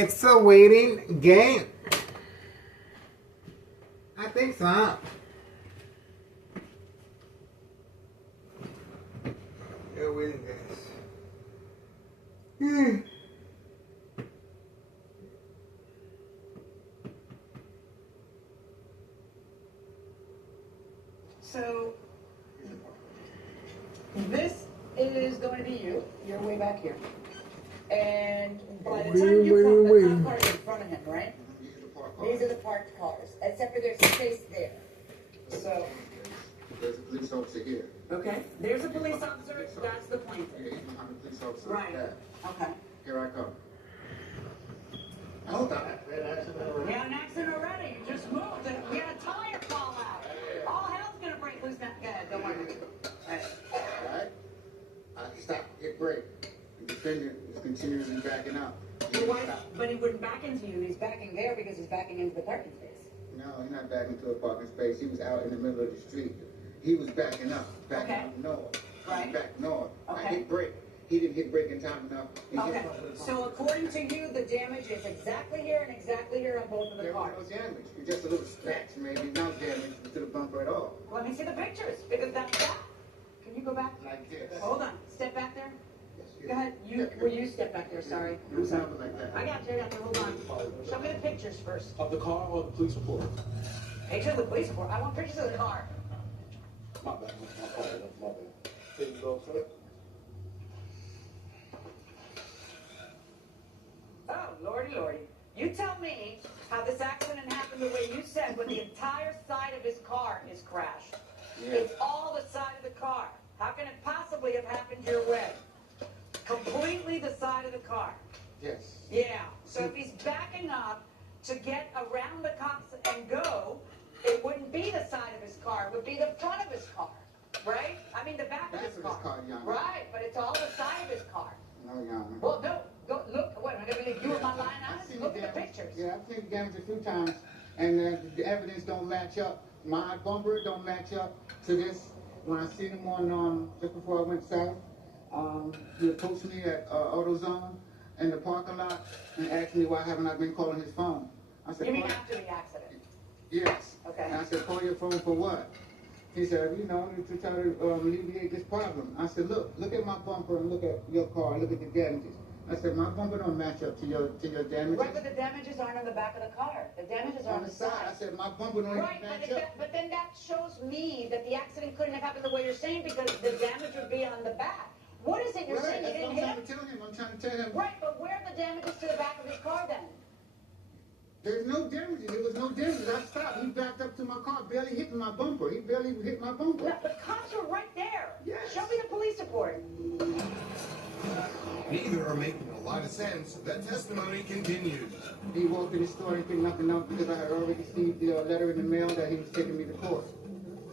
It's a waiting game. I think so. They're waiting games. So, this is going to be you. You're way back here. And by the time you come, the car is in front of him, right? These are the parked cars. Except for there's space there. So. There's a police officer here. Okay. There's a police officer. That's the plaintiff. Yeah, he's behind the police officer. Right. Yeah. Okay. Here I come. Oh, we had an accident already. You just moved and we had a tire fall out. All hell's gonna break loose now. Go ahead, don't worry. Right. Alright? I stopped, hit brake. The defendant is continuously backing up. But he wouldn't back into you. He's backing there because he's backing into the parking space. No, he's not backing into a parking space. He was out in the middle of the street. He was backing up north. Right. Back north. Okay. I hit brake. He didn't hit brake in time enough. Okay. So according to you, the damage is exactly here and exactly here on both of the There was cars. no damage. Just a little scratch, maybe. No damage to the bumper at all. Let me see the pictures because that's that. Can you go back? Like this. Hold on. Step back there. Yes, Go ahead. You step back there. Sorry. I'm sorry. Like that. I got you. Hold on. Show me the pictures first. Of the car or the police report? Pictures of the police report. I want pictures of the car. My bad, my bad. Here you go, sir. Oh, lordy, lordy. You tell me how this accident happened the way you said when the entire side of his car is crashed. Yeah. It's all the side of the car. How can it possibly have happened your way? Completely the side of the car. Yes. Yeah. So if he's backing up to get around the cops and go, it wouldn't be the side of his car. It would be the front of his car. Right? I mean the back of his car. Your Honor. Right, but it's all the side of his car. No, Your Honor. Well, no. Go look. What? Am I going to you with my line on I've it? seen Look the at the damage. pictures. Yeah, I've seen the damage a few times, and the evidence don't match up. My bumper don't match up to this. When I seen him on just before I went south, he approached me at AutoZone in the parking lot and asked me why haven't I been calling his phone. I said, You mean "Call-" after the accident? Yes. Okay. And I said, call your phone for what? He said, you know, to try to alleviate this problem. I said, look at my bumper and look at your car, look at the damages. I said, my bumper don't match up to your damages. Right, but the damages aren't on the back of the car. The damages are on the side. I said, my bumper don't Right, even match up. but then that shows me that the accident couldn't have happened the way you're saying because the damage would be on the back. What is it you're saying? You didn't hit him? I'm trying to tell him. Right, but where are the damages to the back of his car then? There's no damages. There was no damages. I stopped. He backed up to my car, barely hitting my bumper. He barely hit my bumper. No, the cops were right there. Yes. Show me the police report. Neither are making a lot of sense. The testimony continues. He walked in the store and think nothing of it because I had already received the letter in the mail that he was taking me to court.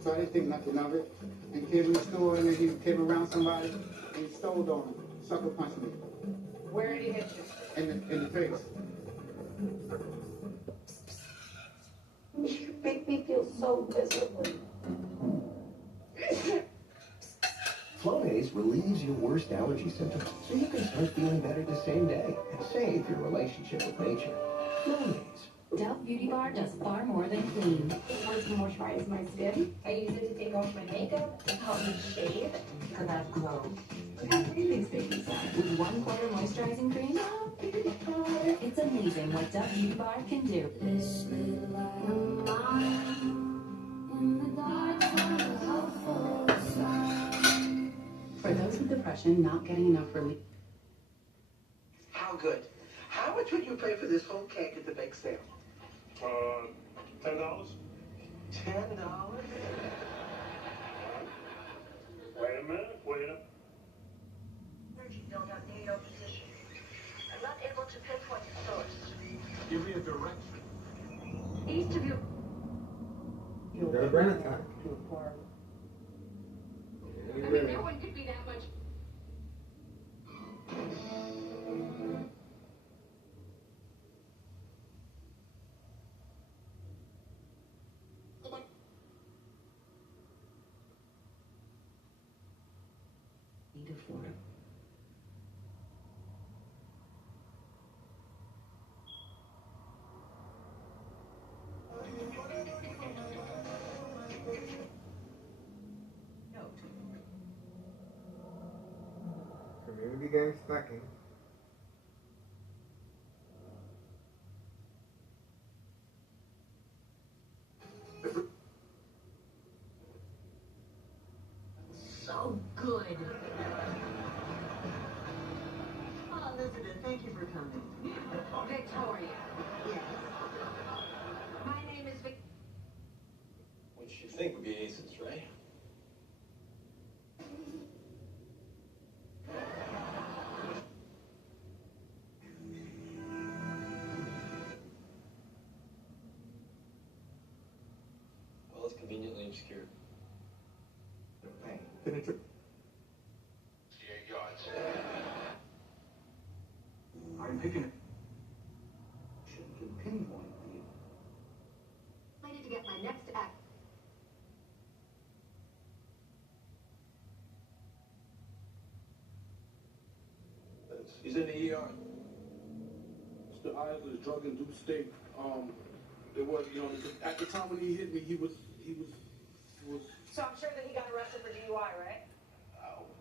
So I didn't think nothing of it. And came in the store and then he came around somebody and he stole on him. Sucker punched me Where did he hit you? in the face. You make me feel so miserable. Flonase relieves your worst allergy symptoms, so you can start feeling better the same day and save your relationship with nature. Flonase. Dove Beauty Bar does far more than clean. It helps moisturize my skin. I use it to take off my makeup, to help me shave, and that glow. Look how pretty these babies are. With 1/4 moisturizing cream, it's amazing what Dove Beauty Bar can do. For those with depression not getting enough relief. How good? How much would you pay for this whole cake at the bake sale? $10? $10? Wait a minute, wait a... Don't have New York position. I'm not able to pinpoint the source. Give me a direction. East of you. Go to Brennan time. I mean, no one could be that much. Need a Florida. Maybe getting stuck in. So good. Oh, Elizabeth, thank you for coming. Victoria. Yes. My name is Vic. Which you think would be aces, right? Well, it's conveniently obscured. Penetrate. I'm picking it. Should pinpoint you. I need to get my next act. He's in the ER. Mr. Isler's drug-induced state. There was, you know, at the time when he hit me, he was. So I'm sure that he got arrested for DUI, right?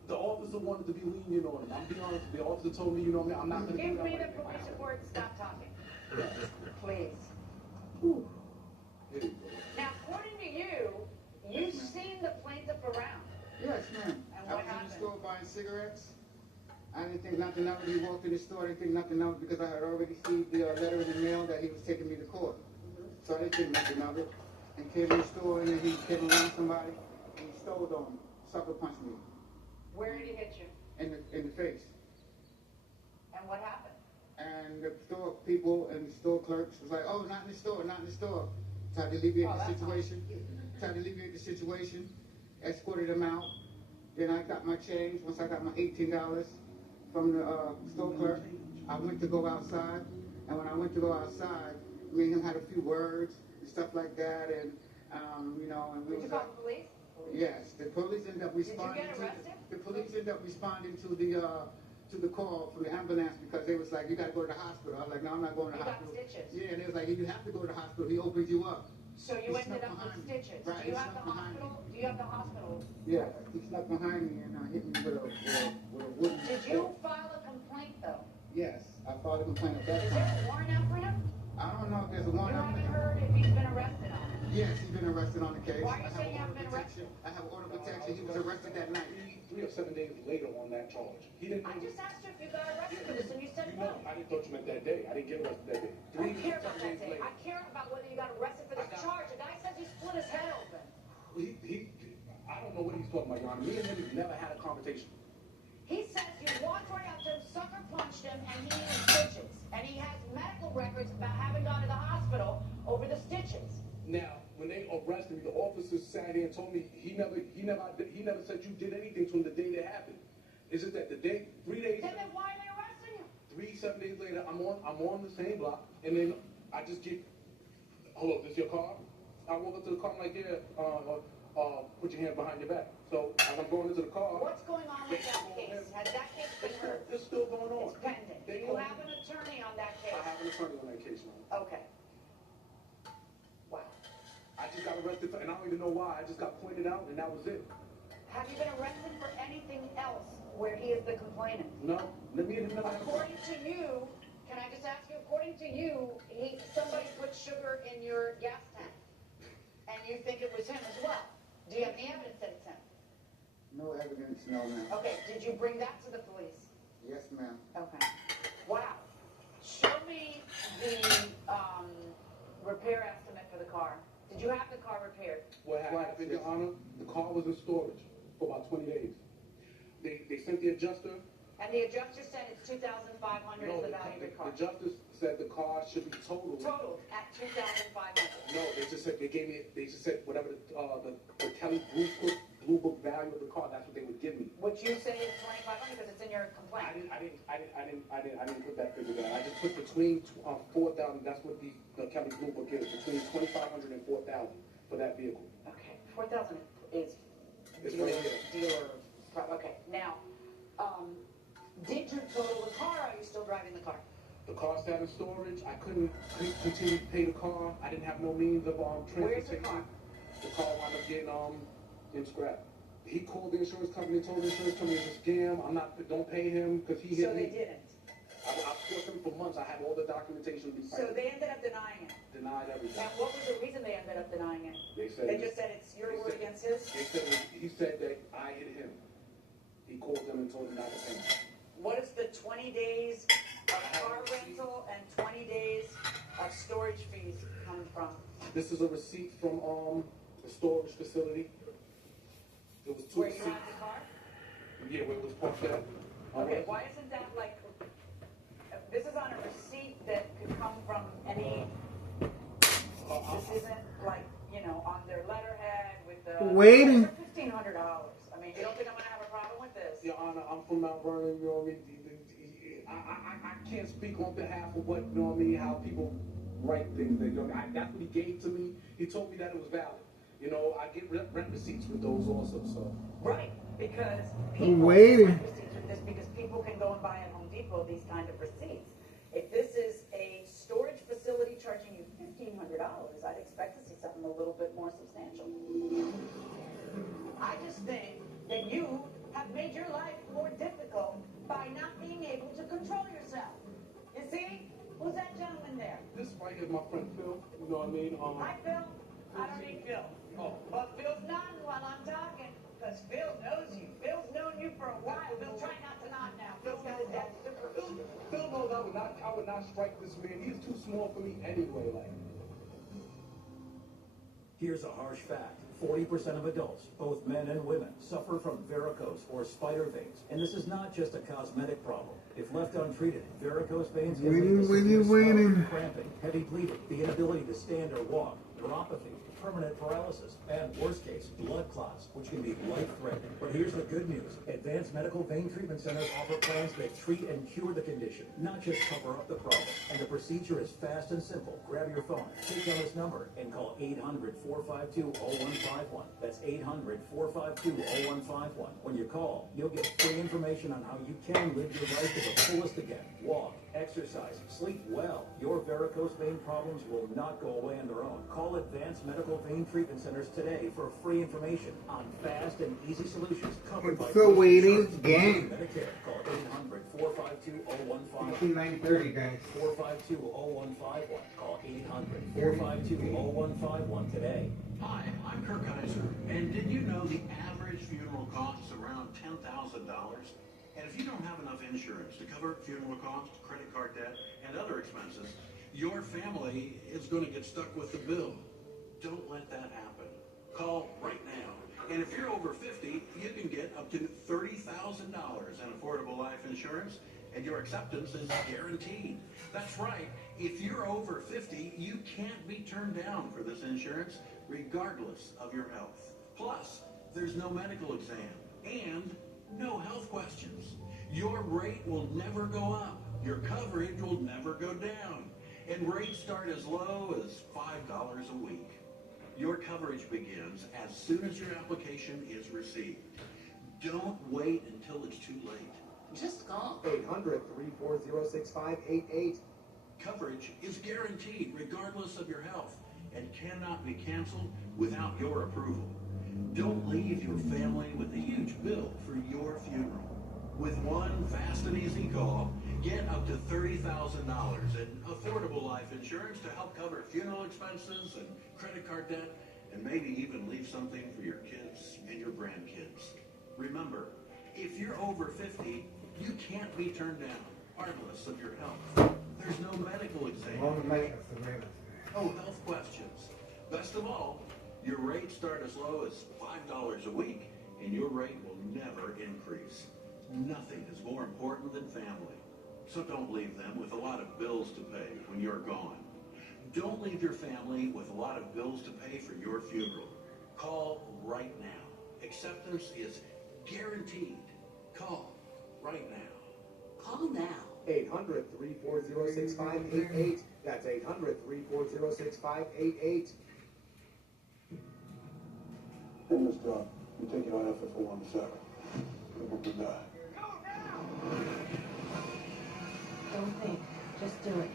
The officer wanted to be lenient on him. I'm being honest. The officer told me, you know, I'm not going to Give do me that. the police report and stop talking. Please. Whew. Here you go. Now, according to you, you've seen the plaintiff around. Yes, ma'am. And I what was in happened? the store buying cigarettes. I didn't think nothing of it. He walked in the store. I didn't think nothing of it because I had already received the letter in the mail that he was taking me to court. So I didn't think nothing of it. And came in the store and then he came around somebody and he stole on me, sucker punched me Where did he hit you? in the face. And what happened? And the store people and the store clerks was like, oh, not in the store, not in the store. Tried to alleviate Oh, the that's situation. Tried to alleviate the situation. Escorted him out. Then I got my change. Once I got my $18 from the store clerk, I went to go outside. And when I went to go outside, me and him had a few words and stuff like that. And, you know, and we Did you was call like, the police? yes, the police ended up responding get arrested? the police ended up responding to the call from the ambulance because they was like, you gotta go to the hospital. I was like, no, I'm not going to You the got hospital. stitches. Yeah, and they was like, you have to go to the hospital. He opened you up. So you He ended snuck up with behind me. stitches. Right, Do you he have the snuck behind me. hospital? Do you have the hospital? Yeah, he snuck behind me and hit me with a wooden. Did you file a complaint though? Yes, I filed a complaint at that Is there time. a warrant out for him? I don't know if there's a You warrant out for haven't him. heard if he's been arrested on it. Yes, he's been arrested on the case. Why are you I have saying you order haven't been protection. I have order protection. He was arrested that night. 3 or 7 days later on that charge. He didn't. I just asked you if you got arrested for this and you said You no. know, I didn't thought you meant that day. I didn't get arrested that day. I don't care about 7 that days day. later. I care about whether you got arrested for this charge. The guy says he split his head open. I don't know what he's talking about, Your Honor. Me and him never had a conversation. He says you walked right up to him, sucker punched him, and he needed stitches. And he has medical records about having gone to the hospital over the stitches. Now, when they arrested me, the officers sat here and told me he never said you did anything to him the day that happened. It's just that the day, 3 days, Then why are they arresting you? 7 days later, I'm on the same block, and then I just get, hello, this your car? I walk up to the car, I'm like, yeah, put your hand behind your back. So as I'm going into the car, What's going on with that case? Has that case been heard? it's still going on. It's pending. Do you have an attorney on that case? I have an attorney on that case now. Okay. Wow. I just got arrested, and I don't even know why. I just got pointed out, and that was it. Have you been arrested for anything else where he is the complainant? No, let me know. According to you, can I just ask you, according to you, somebody put sugar in your gas tank, and you think it was him as well. Do you have any evidence that it's him? No evidence, no, ma'am. Okay, did you bring that to the police? Yes, ma'am. Okay. Wow. Show me the repair estimate for the car. Did you have the car repaired? What happened, Your Honor? The car was in storage for about 20 days. They sent the adjuster. And the adjuster said it's $2,500 No, is the value of your car. the justice said the car should be totaled. Totaled at $2,500. No, they just said whatever the Kelly Blue Book value of the car, that's what they would give me. Which you say is $2,500 because it's in your complaint. I didn't put that figure down. I just put between 4,000. That's what the Kelly Blue Book is, between 2,500 and 4,000 for that vehicle. Okay, 4,000 is It's dealer. right here. Okay, now, did you total the car? Or are you still driving the car? The car sat in storage. I couldn't continue to pay the car. I didn't have no means of Where's the transportation. car? The car wound up getting in scrap. He called the insurance company, told the insurance company it's a scam. Don't pay him because he hit So me. they didn't. I fought them for months. I have all the documentation. So they ended up denying it. Denied everything. And what was the reason they ended up denying it? They said They just said it's your word against his? he said that I hit him. He called them and told them not to pay me. What is the 20 days of car rental and 20 days of storage fees coming from? This is a receipt from the storage facility. It was two Where you receipts. have the car? Yeah, where it was parked at. Okay, why isn't that like, this is on a receipt that could come from any, this isn't like, you know, on their letterhead with the. Waiting. $1,500. I mean, you don't think I'm gonna have a problem with this? Your Honor, I'm from Mount Vernon, you know what I mean? I can't speak on behalf of what, you know what I mean, how people write things. That, you know, that's what he gave to me. He told me that it was valid. You know, I get rent receipts with those also, so. Right, because I'm people waiting. get receipts with this because people can go and buy at Home Depot these kind of receipts. If this is a storage facility charging you $1,500, I'd expect to see something a little bit more substantial. I just think that you have made your life more difficult by not being able to control yourself. You see? Who's that gentleman there? This right here is my friend Phil, you know what I mean? Hi, Phil. I don't need Phil. Oh. But Phil's nodding while I'm talking, because Phil knows you. Phil's known you for a while. Phil, try not to nod now. Phil's got his head super. Phil knows I would not strike this man. He's too small for me anyway, like. Here's a harsh fact. 40% of adults, both men and women, suffer from varicose or spider veins. And this is not just a cosmetic problem. If left untreated, varicose veins can lead to severe swelling, cramping, heavy bleeding, the inability to stand or walk, neuropathy, permanent paralysis, and worst case, blood clots, which can be life-threatening. But here's the good news. Advanced Medical Vein Treatment Centers offer plans that treat and cure the condition, not just cover up the problem. And the procedure is fast and simple. Grab your phone, take down this number, and call 800-452-0151. That's 800-452-0151. When you call, you'll get free information on how you can live your life to the fullest again. Walk, exercise, sleep well. Your varicose vein problems will not go away on their own. Call Advanced Medical Vein Treatment Centers today for free information on fast and easy solutions covered by Still waiting. Gang. Medicare. Call 800-452-0151. 9030, guys. 452-0151. Call 800-452-0151 today. Hi, I'm Kirk Kaiser. And did you know the average funeral costs around $10,000? And if you don't have enough insurance to cover funeral costs, credit card debt, and other expenses, your family is going to get stuck with the bill. Don't let that happen. Call right now. And if you're over 50, you can get up to $30,000 in affordable life insurance, and your acceptance is guaranteed. That's right. If you're over 50, you can't be turned down for this insurance, regardless of your health. Plus, there's no medical exam and no health questions. Your rate will never go up. Your coverage will never go down. And rates start as low as $5 a week. Your coverage begins as soon as your application is received. Don't wait until it's too late. Just call 800-340-6588. Coverage is guaranteed regardless of your health and cannot be canceled without your approval. Don't leave your family with a huge bill for your funeral. With one fast and easy call, get up to $30,000 in affordable life insurance to help cover funeral expenses and credit card debt, and maybe even leave something for your kids and your grandkids. Remember, if you're over 50, you can't be turned down, regardless of your health. There's no medical exam. No health questions. Best of all, your rates start as low as $5 a week, and your rate will never increase. Nothing is more important than family. So don't leave them with a lot of bills to pay when you're gone. Don't leave your family with a lot of bills to pay for your funeral. Call right now. Acceptance is guaranteed. Call right now. Call now. 800-340-6588. That's 800-340-6588. In this job, you take your effort for 1 second. People could die. Don't think. Just do it.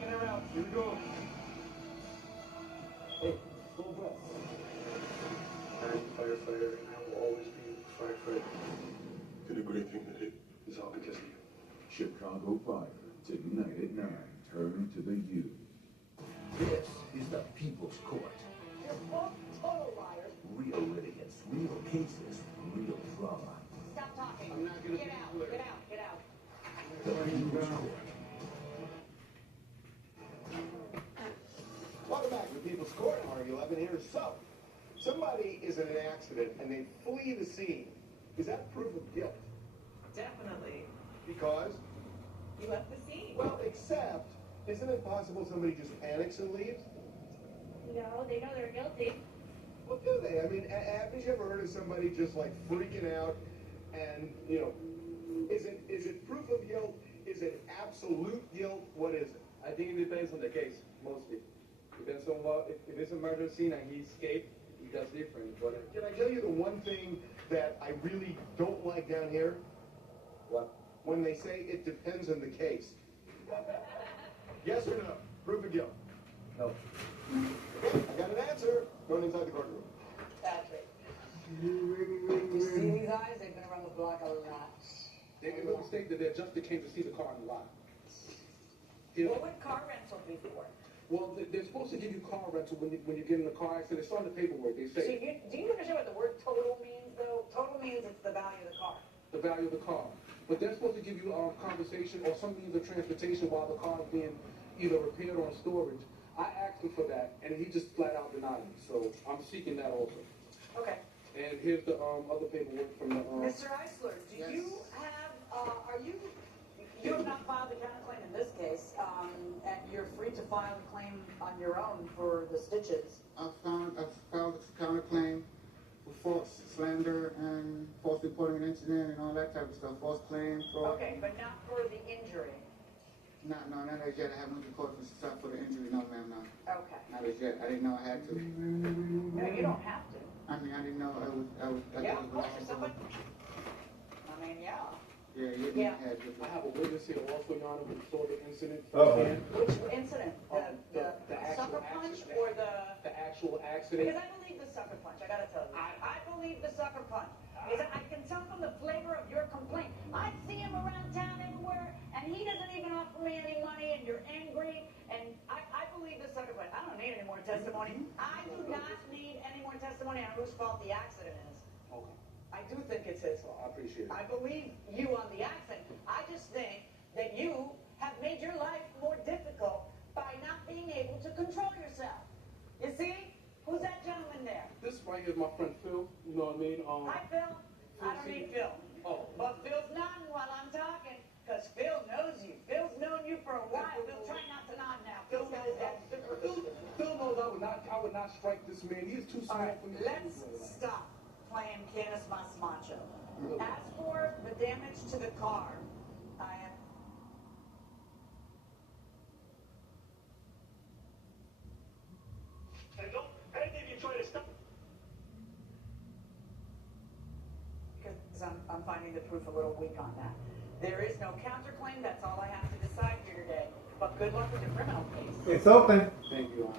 Get him out. Here we go. Hey, slow breath. everything that hit is all because of you. Chicago Fire, tonight at 9. Turn to the U. This is the People's Court. You're both total liars. Real litigants, real cases, real drama. Stop talking. I'm not gonna Get out. Get out. Get out. The People's Court. Welcome back to People's Court, R11 here. So, somebody is in an accident and they flee the scene. Is that proof of guilt? Definitely. Because? You left the scene. Well, except, isn't it possible somebody just panics and leaves? No, they know they're guilty. Well, do they? I mean, haven't you ever heard of somebody just like freaking out and, you know, is it proof of guilt? Is it absolute guilt? What is it? I think it depends on the case, mostly. Depends on what, if it's a murder scene and he escaped, that's different. But Can I tell you the one thing that I really don't like down here? what? When they say it depends on the case. Yes or no? Proof of guilt. No. I got an answer. Going inside the courtroom. Patrick. You see these eyes? They've been around the block a lot. They made the mistake that they just came to see the car in the lot. What would car rental be for? Well, they're supposed to give you car rental when you get in a car accident. It's on the paperwork. They So say do you understand what the word total means, though? Total means it's the value of the car. the value of the car. But they're supposed to give you conversation or some means of transportation while the car is being either repaired or in storage. I asked him for that, and he just flat out denied me. So I'm seeking that also. Okay. And here's the other paperwork from the. Mr. Eisler, do you have, you have not filed a counterclaim in this case, and you're free to file a claim on your own for the stitches. I've filed a counterclaim for false slander and false reporting an incident and all that type of stuff. False claim for. Okay, but not for the injury. Not as yet. I haven't went to court for the injury. No, ma'am, no. Okay. Not as yet. I didn't know I had to. No, you don't have to. I mean, I didn't know Yeah, of course, if somebody, I mean, yeah. Yeah, you Yeah. had to. I have a witness here also, Your Honor, who saw the incident. Uh-oh. Which incident? The actual sucker punch accident. or The actual accident. Because I believe the sucker punch, I gotta tell you. I believe the sucker punch. Because I can tell from the flavor of your complaint. I see him around town everywhere, and he doesn't even offer me any money, and you're angry, and I believe the sucker punch. I don't need any more testimony. I do not need any more testimony on whose fault the accident is. Okay. I do think it's his fault. I appreciate it. I believe you on the accident. I just think that you have made your life more difficult by not being able to control yourself. You see? Who's that gentleman there? This right here is my friend Phil. You know what I mean? Hi, Phil. I don't need Phil. Oh. But Phil's nodding while I'm talking, because Phil knows you. Phil's known you for a while. Phil, try not to nod now. Phil knows that. Phil knows I would not strike this man. He is too All small right, for me. let's stop playing Canis Mas Macho. As for the damage to the car, I am... Anything you try to stop. Because I'm finding the proof a little weak on that. There is no counterclaim. That's all I have to decide here today. But good luck with the criminal case. It's open. Thank you, Your Honor.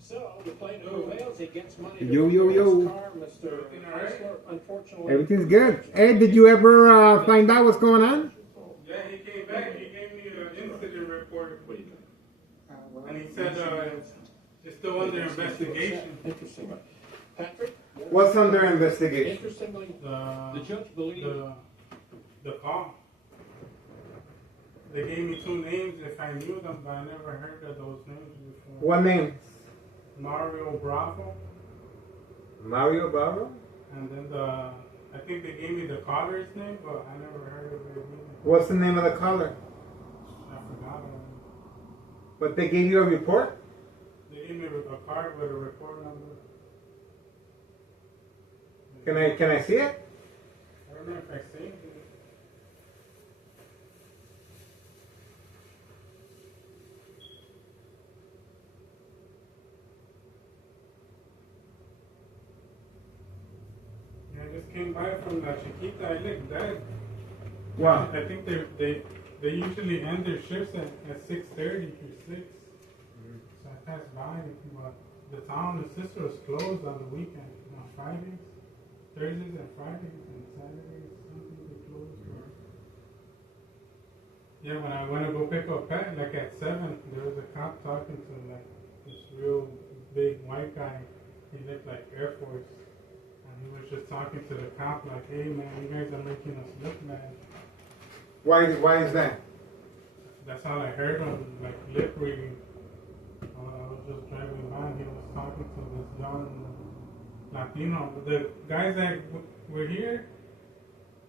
So, the plaintiff prevails, he gets money to Yo, work yo, on his yo. car, Mr. Eisler, unfortunately. Everything's good. Ed, did you ever find out what's going on? Yeah, he came back. He gave me an incident report. And he said it's still under investigation. Interesting. Patrick? What's under investigation? Interestingly, the judge believed... The call. They gave me two names if I knew them, but I never heard of those names before. What name? Mario Bravo. Mario Bravo? And then I think they gave me the caller's name, but I never heard of it either. What's the name of the caller? I forgot it. But they gave you a report? They gave me a card with a report number. Can I see it? I don't know if I saved it. Yeah, I just came by from La Chiquita. I looked dead. Wow. I think they usually end their shifts at 6:30 or 6. So I passed by, but the town and sister was closed on the weekend, on Fridays, Thursdays and Fridays, and Saturdays, something they closed. Yeah, when I went to go pick up Pat, like at 7, there was a cop talking to like this real big white guy. He looked like Air Force. And he was just talking to the cop like, hey man, you guys are making us look bad. Why is that? That's all I heard him, like lip reading. I was just driving by and he was talking to this young Latino. The guys that were here,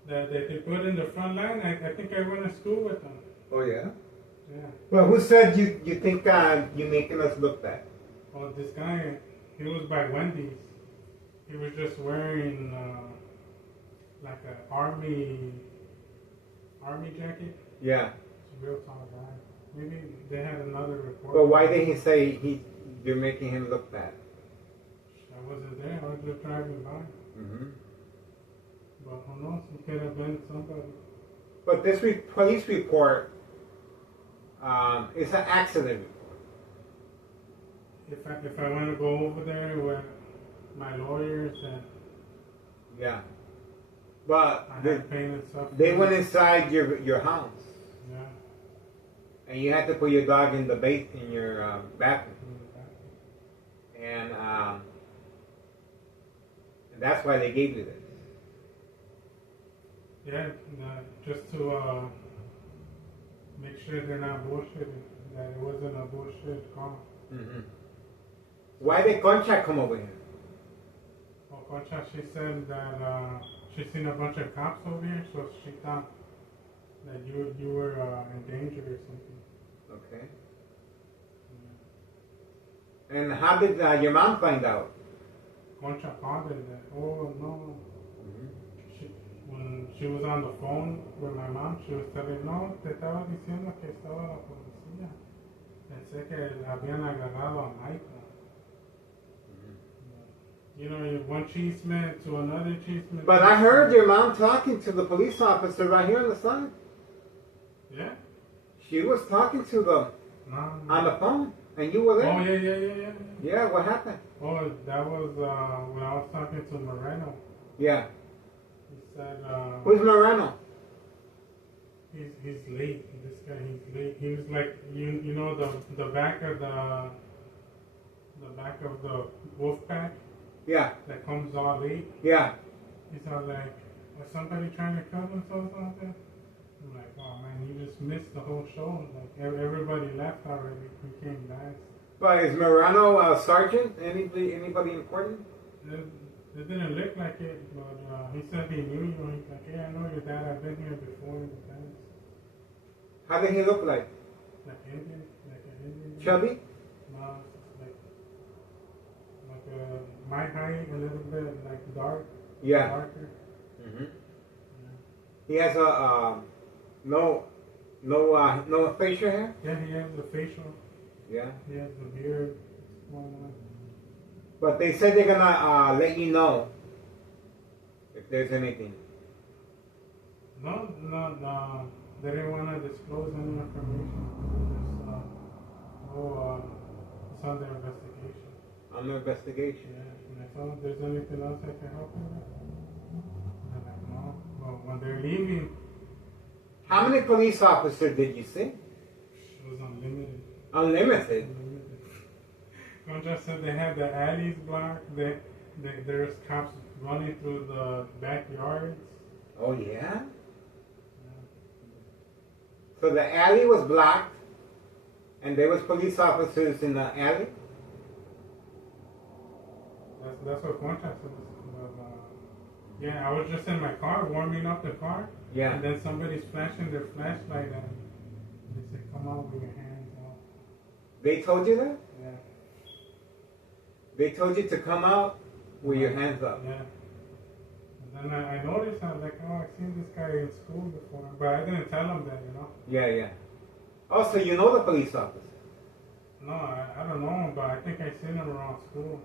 that they put in the front line, I think I went to school with them. Oh yeah? Yeah. Well, who said you think you're making us look bad? Well, this guy, he was by Wendy's. He was just wearing like an army jacket. Yeah. He's a real tall guy. Maybe they had another report. But why did he say you're making him look bad? I wasn't there. I was just driving by. Mm-hmm. But who knows? He could have been somebody. But this police report is an accident report. If I want to go over there with my lawyers and yeah, but they went inside your house. Yeah. And you had to put your dog in the in your bathroom. And that's why they gave you this. Yeah, just to make sure they're not bullshitting, that it wasn't a bullshit call. Mm-hmm. Why did Concha come over here? Well, Concha, she said that she's seen a bunch of cops over here, so she thought that you were in danger or something. Okay. And how did your mom find out? Concha called her that, oh no. When she was on the phone with my mom, she was telling, no, te estaba diciendo que estaba la policía. Pensé que habían agarrado a Michael. You know, one chisme to another chisme. But I heard your mom talking to the police officer right here on the side. Yeah? She was talking to them on the phone, and you were there. Oh, yeah. Yeah, what happened? Oh, that was when I was talking to Moreno. Yeah. He said, who's Moreno? He's late. This guy, he's late. He was like, you know, the back of the wolf pack. Yeah. That comes all late. Yeah. He's all like, was somebody trying to come and something? I'm like, oh man, you just missed the whole show. Like everybody left already. We came back. But is Moreno a sergeant? Anybody important? It didn't look like it, but he said he knew you. He's like, yeah, I know your dad. I've been here before in the past. How did he look like? Like Indian, like an Indian. Chubby? No, like my height, a little bit like dark. Yeah. Darker. Mm-hmm. Yeah. He has a no facial hair. Yeah, he has a facial. Yeah. He has a beard. But they said they're gonna let you know if there's anything. No. They didn't want to disclose any information. It's under investigation. Under investigation. Yeah. And I told them, there's anything else I can help you with? They're like, no. Well, when they're leaving. How many police officers did you see? It was unlimited. Unlimited? Concha said they had the alleys blocked. There's cops running through the backyards. Oh, yeah? So the alley was blocked, and there was police officers in the alley? That's what Concha said. Yeah, I was just in my car, warming up the car. Yeah. And then somebody's flashing their flashlight at me. They said, come out with your hands out. They told you that? Yeah. They told you to come out with your hands up? Yeah. And then I noticed, I was like, oh, I've seen this guy in school before. But I didn't tell him that, you know? Yeah. Oh, so you know the police officer? No, I don't know him, but I think I seen him around school.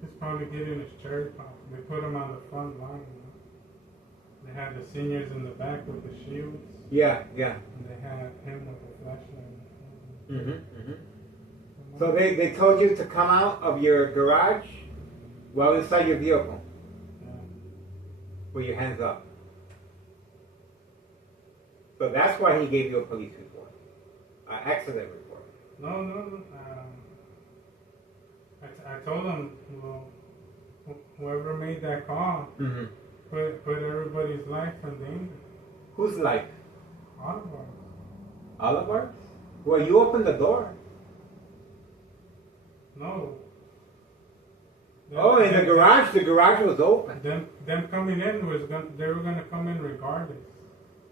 He's probably getting his cherry pop. They put him on the front line, you know? They had the seniors in the back with the shields. Yeah. And they had him with the flashlight. So they told you to come out of your garage while inside your vehicle. Yeah. With your hands up. So that's why he gave you a police report. An accident report. No. I told him, well, whoever made that call Mm-hmm. put everybody's life in danger. Whose life? All of ours. All of ours? Well, you opened the door. No. Oh, in the garage was open. Them coming in they were gonna come in regardless.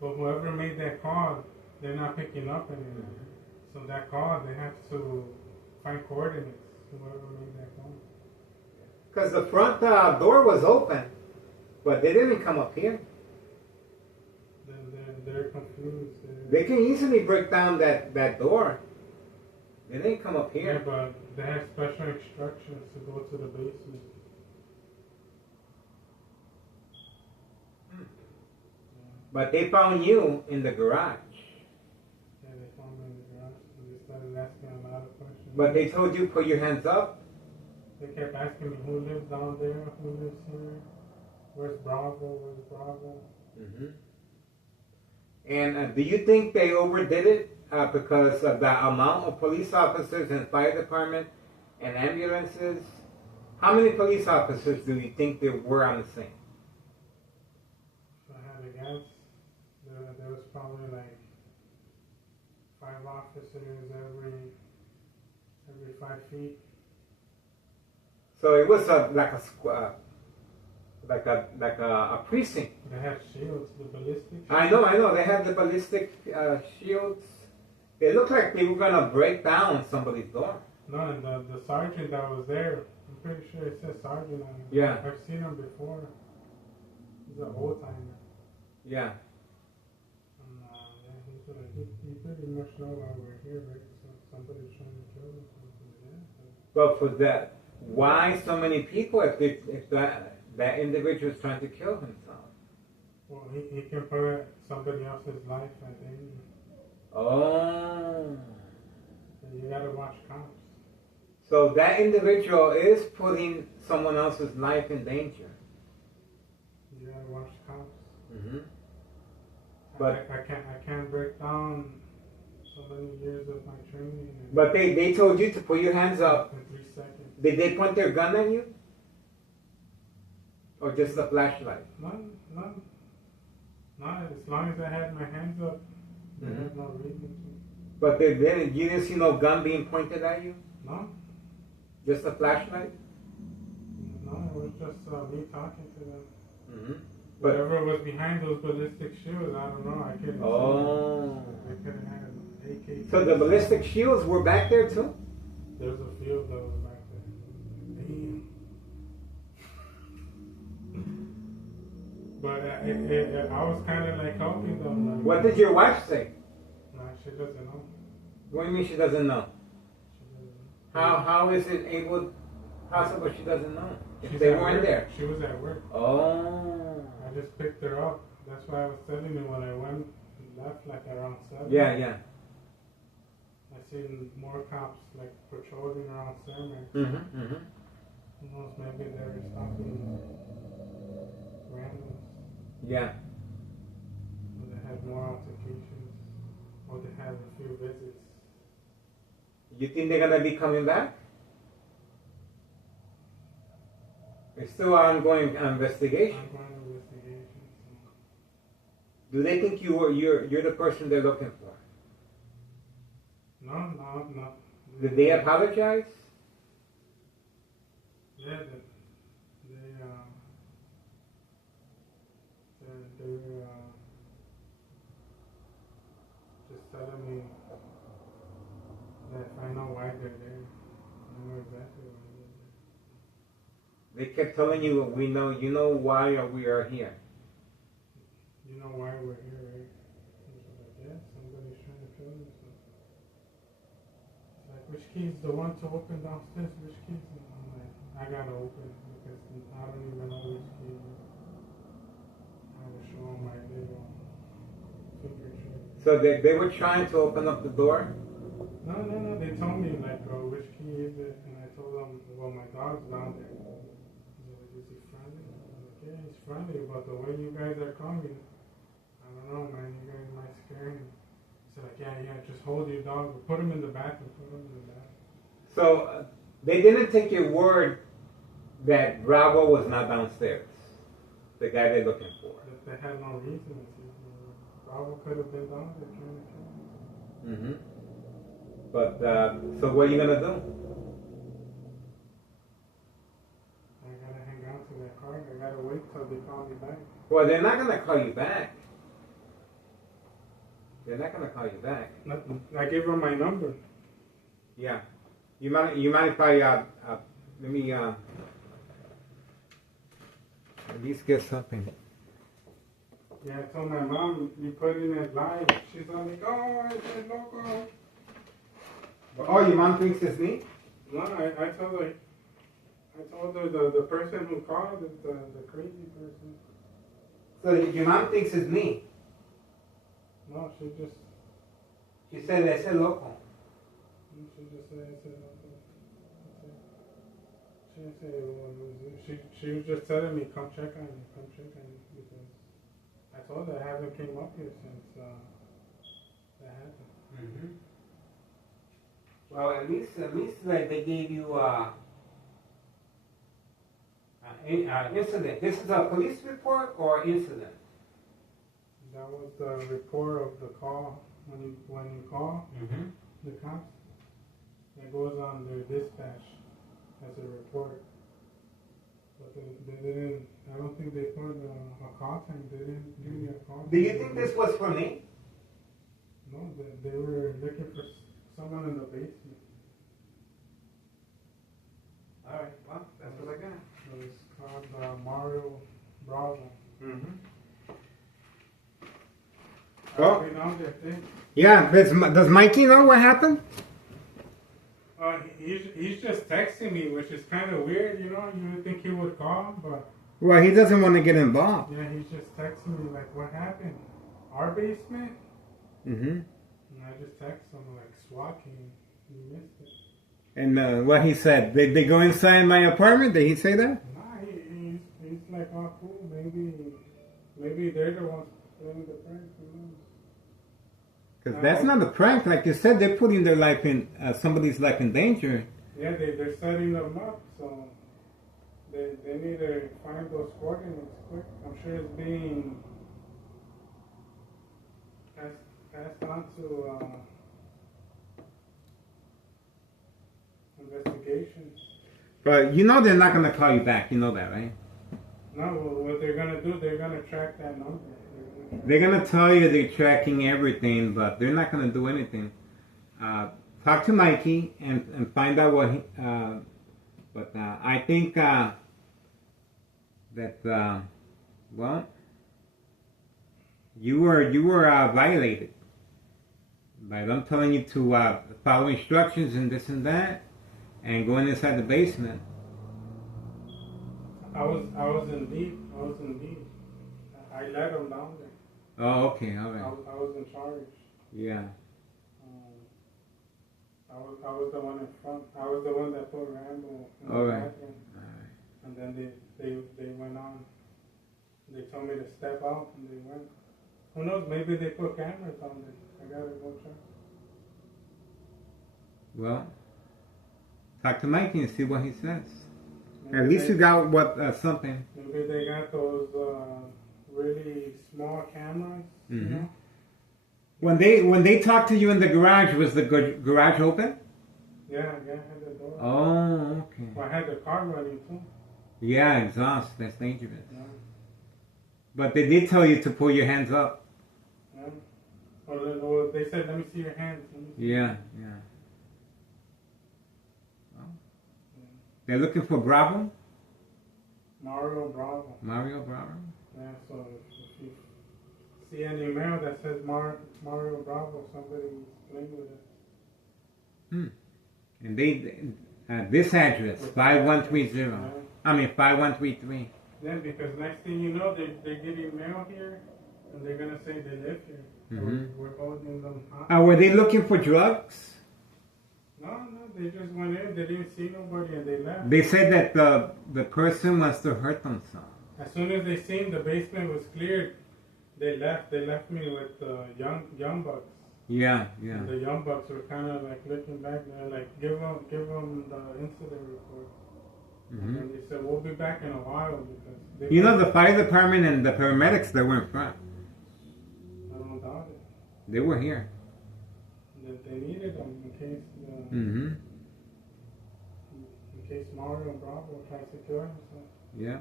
But whoever made that call, they're not picking up anymore. So that call, they have to find coordinates. Whoever made that call. Because the front door was open, but they didn't come up here. They're confused. They can easily break down that door. They didn't come up here. Yeah, but they have special instructions to go to the basement. But they found you in the garage. Yeah, they found me in the garage. They started asking a lot of questions. But they told you put your hands up. They kept asking me who lives down there, who lives here, where's Bravo, where's Bravo. Mm-hmm. And do you think they overdid it because of the amount of police officers and fire department and ambulances? How many police officers do you think there were on the scene? So I had to guess. There was probably like 5 officers every 5 feet. So it was like a precinct. They had shields, the ballistic. I know. They had the ballistic shields. They looked like they were gonna break down somebody's door. No, and the sergeant that was there, I'm pretty sure it says sergeant on it. Yeah. I've seen him before. He's an old timer. Yeah. And he pretty much know why we're here, right? So somebody's trying to kill us. But for that, why so many people if that individual is trying to kill himself? Well, he can put somebody else's life at danger. Oh. And you gotta watch cops. So that individual is putting someone else's life in danger. You gotta watch cops. Mm-hmm. But I can't break down so many years of my training. But they told you to put your hands up. In 3 seconds. Did they point their gun at you? Or just a flashlight? None. As long as I had my hands up, they had no reason to. But you didn't see no gun being pointed at you? No. Just a flashlight? No, it was just me talking to them. Mm-hmm. Whatever was behind those ballistic shields, I don't know. I couldn't see. They could have had AK. So the ballistic shields were back there too? There's a few of those back there. Damn. But I was kind of like helping them. Like, What did your wife say? Nah, she doesn't know. What do you mean she doesn't know? How is it possible she doesn't know? If they weren't there. She was at work. Oh. I just picked her up. That's why I was telling you when I left like around 7. Yeah. I seen more cops like patrolling around 7. Mm-hmm. Who knows, maybe they're stopping randoms. Yeah. Or they had more altercations. Or they had a few visits. You think they're gonna be coming back? It's still ongoing investigation. Do they think you're the person they're looking for? No. Did they apologize? Yeah, they're just telling me that if I know why they're there, I know exactly why they're there. They kept telling you, you know why we are here. You know why we're here, right? Like, yeah, somebody's trying to kill me. So. It's like, which key's the one to open downstairs? Which key's? And I'm like, I gotta open it because I don't even know which key it is. I will show them my little finger trick. So they were trying to open up the door? No. They told me, like, which key is it? And I told them, well, my dog's down there. They're like, is he friendly? I was like, yeah, he's friendly, but the way you guys are coming, I don't know, man, you guys might scare him. He said, like, yeah, just hold your dog. Put him in the bathroom. So they didn't take your word that Bravo was not downstairs, the guy they're looking for. They had no reason. Bravo could have been down there trying to kill him. But, so what are you going to do? I gotta hang on to that car. I gotta wait till they call me back. Well, they're not going to call you back. They're not going to call you back. I gave them my number. Yeah. You mind if I, let me, at least get something. Yeah, I told my mom, you put in it live. She's like, oh, I said loco. Oh, your mom thinks it's me? No, I told her the person who called is the crazy person. So your mom thinks it's me? No, she said, I said loco. She just said, I said loco. She didn't say, she was just telling me, come check on you, because I told her I haven't came up here since that happened. Well, at least like they gave you incident. This is a police report or incident? That was the report of the call when you call the cops. It goes on their dispatch as a report. But they didn't. I don't think they put a call time. They didn't give me a call. Do you think this was for me? No, they were looking for someone in the basement. All right, well, that's what I got. It was called Mario Bravo. Well, yeah, does Mikey know what happened? He's just texting me, which is kind of weird, you know. You would think he would call, but... Well, he doesn't want to get involved. Yeah, he's just texting me, like, what happened? Our basement? And I just text him, like, SWAT came. You missed it. And what he said, did they go inside my apartment? Did he say that? Nah, he's like, oh, cool. Maybe they're the ones playing the prank, who knows? Because that's not a prank. Like you said, they're putting their life in, somebody's life in danger. Yeah, they're setting them up, so they need to find those coordinates quick. I'm sure it's being passed on to investigation. But you know they're not going to call you back. You know that, right? No, what they're going to do, they're going to track that number. They're going to tell you they're tracking everything, but they're not going to do anything. Talk to Mikey and find out what he... but I think that, well, you were violated by them telling you to follow instructions and this and that, and going inside the basement. I was in deep. I let them down there. Oh, okay, all right. I was in charge. Yeah. I was the one in front. I was the one that put Rambo in the bathroom. And then they went on. They told me to step out, and they went. Who knows? Maybe they put cameras on there. I gotta go check. Well, talk to Mikey and see what he says. Maybe at least you got something. Maybe they got those really small cameras. You know? When they talked to you in the garage, was the garage open? Yeah, I had the door. Oh, okay. Well, I had the car running too. Yeah, exhaust. That's dangerous. Yeah. But they did tell you to pull your hands up. Yeah. Or they said, let me see your hands. Yeah. Well, they're looking for Bravo? Mario Bravo. Yeah, so if you see any mail that says Mario Bravo, somebody's playing with it. And they, this address, 5130. I mean 5133. Yeah, because next thing you know, they're getting mail here, and they're gonna say they live here. So we're holding them hot. Were they looking for drugs? No, they just went in. They didn't see nobody and they left. They said that the person wants to hurt themselves. As soon as they seen the basement was cleared, they left. They left me with young bucks. Yeah. And the young bucks were kind of like looking back. They're like, give them the incident report. Mm-hmm. And they said, we'll be back in a while because the fire department and the paramedics that were in front. I don't doubt it. They were here. They needed them in case. Mm-hmm. In case Mario Bravo tries to kill himself. Yeah.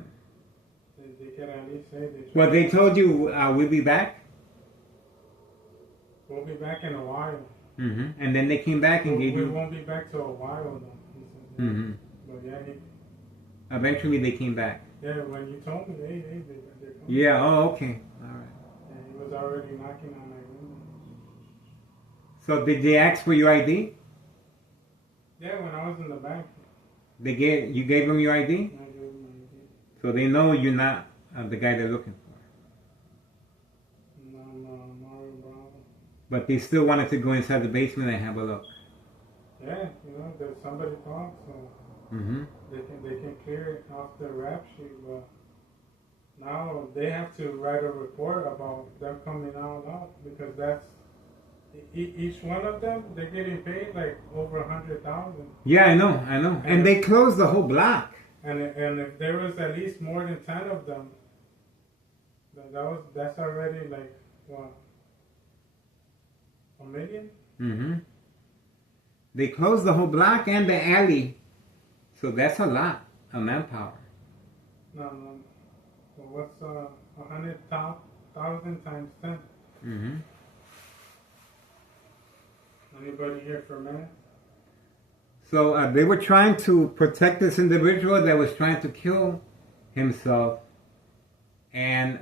They can at least say they. Well, they told you we'll be back. We'll be back in a while. Mm-hmm. And then they came back and gave you. We won't be back till a while though. He said, Mm-hmm. But yeah, Eventually they came back. yeah. When you told me, they're coming. Yeah. Oh, okay. All right. And he was already knocking on my window. So did they ask for your ID? Yeah, when I was in the back. You gave them your ID? I gave him my ID. So they know you're not the guy they're looking for. No, Mario Bravo. But they still wanted to go inside the basement and have a look. Yeah, there's somebody talks, so Mm-hmm. they can clear it off the rap sheet, but now they have to write a report about them coming out because that's each one of them. They're getting paid like over 100,000. Yeah, I know. And they closed the whole block. And if there was at least more than 10 of them, that's already like what, $1 million? Mm-hmm. They closed the whole block and the alley. So that's a lot of manpower. No. So what's 100,000 times 10? Mm-hmm. Anybody here for a minute? So they were trying to protect this individual that was trying to kill himself. And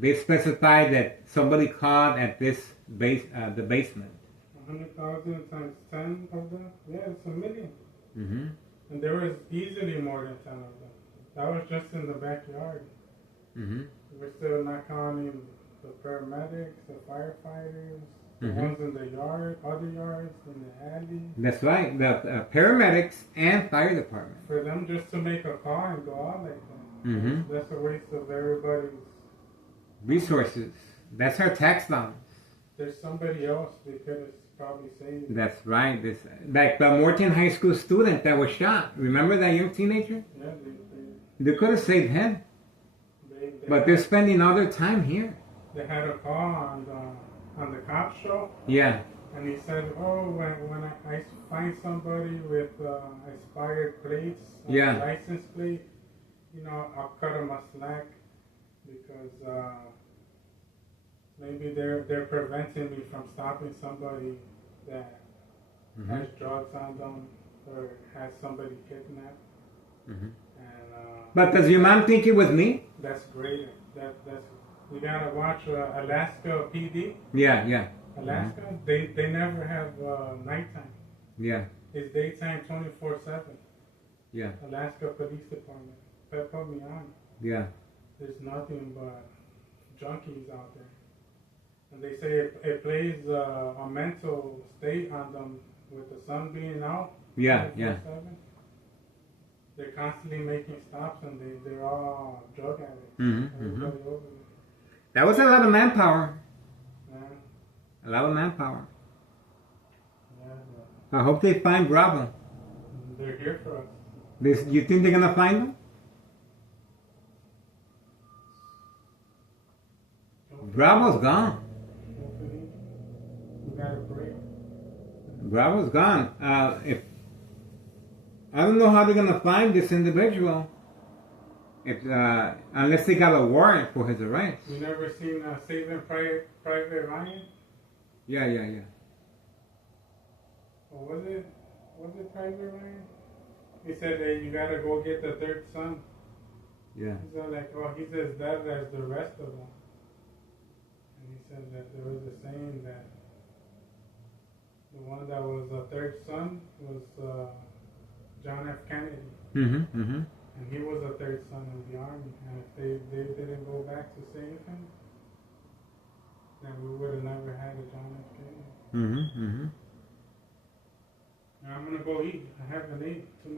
they specified that somebody called at this the basement. 100,000 times 10 of them? Yeah, it's $1 million. Mm-hmm. And there was easily more than 10 of them. That was just in the backyard. Mm-hmm. We're still not counting the paramedics, the firefighters, the Mm-hmm. ones in the yard, other yards, in the alley. That's right. The paramedics and fire department. For them just to make a call and go out like that. Mm-hmm. That's a waste of everybody's. Resources. That's our tax dollars. There's somebody else they could have probably saved. That's right. Like the Morton High School student that was shot. Remember that young teenager? Yeah, They could have saved him. But they're spending all their time here. They had a call on the cop show. Yeah. And he said, oh, when I find somebody with expired plates, license plate, I'll cut them a slack because maybe they're preventing me from stopping somebody that has drugs on them or has somebody kidnapped. Mm-hmm. And But does your mom think it was me? that's great. That's you gotta watch Alaska PD. Yeah. Alaska, they never have nighttime. Yeah. It's daytime 24/7. Yeah. Alaska Police Department. That put me on. Yeah. There's nothing but junkies out there. And they say it plays a mental state on them with the sun being out. Yeah. 24/7. They're constantly making stops and they're all drug addicts. Everybody over there. That was a lot of manpower. Yeah. A lot of manpower. Yeah. I hope they find Bravo. They're here for us. You think they're gonna find him? Bravo's gone. We got a break. Bravo's gone. If I don't know how they're gonna find this individual, unless they got a warrant for his arrest. You never seen Saving Private Ryan? Yeah. Or was it Private Ryan? He said that you gotta go get the third son. Yeah. He's he's as dead as the rest of them. And he said that there was a saying that the one that was a third son was John F. Kennedy. Mm-hmm. And he was a third son in the army. And if they didn't go back to save him, then we would have never had a John F. Kennedy. Mm-hmm. I'm gonna go eat. I haven't eaten. Too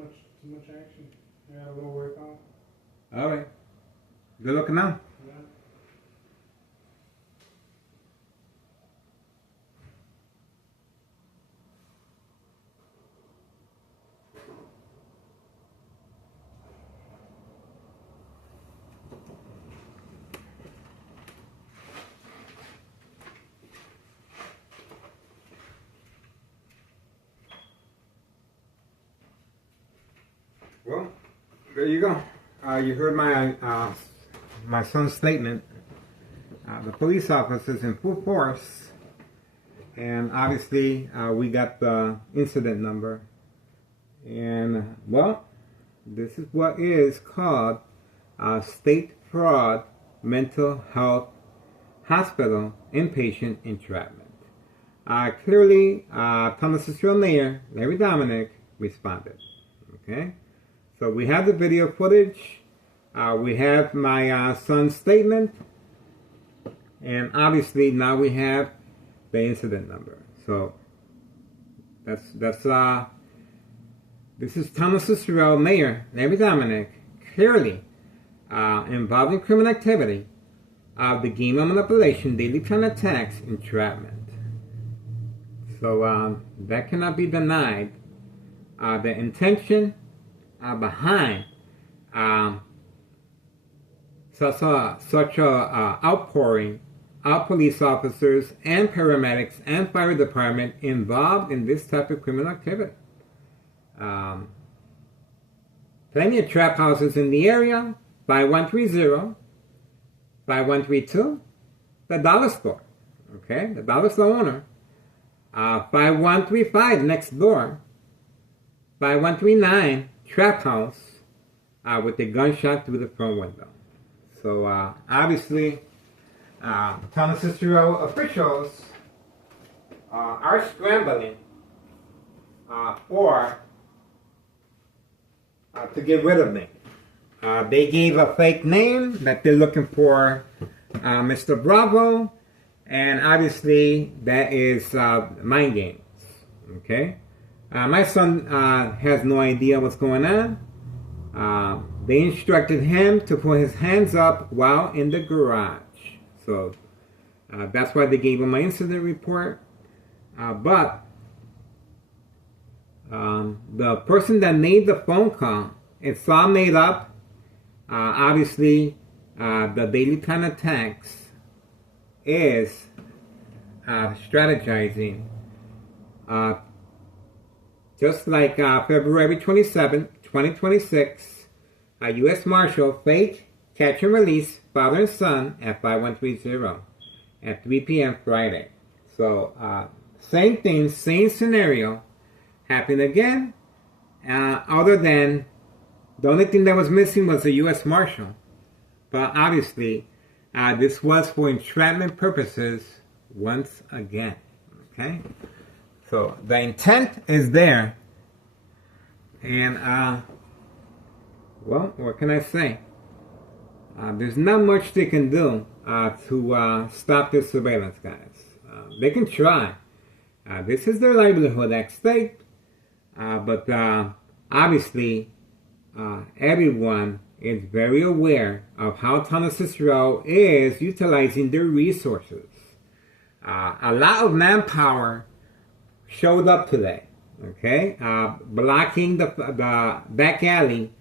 much action. I gotta go work out. All right. Good looking now. Yeah. Well, there you go. You heard my son's statement. The police officers in full force, and obviously we got the incident number. And well, this is what is called State Fraud Mental Health Hospital Inpatient Entrapment. Clearly, Thomas Cicero Mayor Larry Dominic responded. Okay. So we have the video footage, we have my son's statement, and obviously now we have the incident number. So this is Thomas Cicero Mayor Larry Dominic clearly involved in criminal activity of the game of manipulation, daily plan attacks, entrapment. So that cannot be denied. The intention behind such a outpouring of police officers and paramedics and fire department involved in this type of criminal activity. Plenty of trap houses in the area. Buy 130, buy 132, the dollar store. Okay, the dollar store owner. Buy 135 next door. Buy 139. Trap house with a gunshot through the front window. So obviously, Thomas Cicero officials are scrambling to get rid of me. They gave a fake name that they're looking for Mr. Bravo, and obviously that is mind games. Okay. My son has no idea what's going on. They instructed him to put his hands up while in the garage. So that's why they gave him my incident report. But the person that made the phone call, it's all made up. Obviously, the daily plan attacks is strategizing. Just like February 27, 2026, a U.S. Marshal fake catch and release father and son at 5130 at 3 p.m. Friday. So, same thing, same scenario happened again, other than the only thing that was missing was a U.S. Marshal. But obviously, this was for entrapment purposes once again. Okay? So the intent is there, and well, what can I say? There's not much they can do to stop this surveillance, guys. They can try. This is their livelihood at stake, but obviously everyone is very aware of how Thomas Cicero is utilizing their resources. A lot of manpower showed up today, okay, blocking the back alley,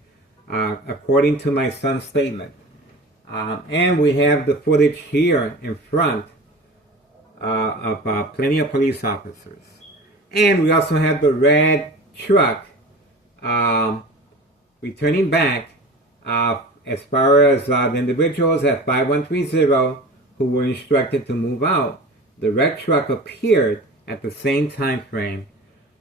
according to my son's statement. And we have the footage here in front of plenty of police officers. And we also have the red truck returning back as far as the individuals at 5130 who were instructed to move out. The red truck appeared at the same time frame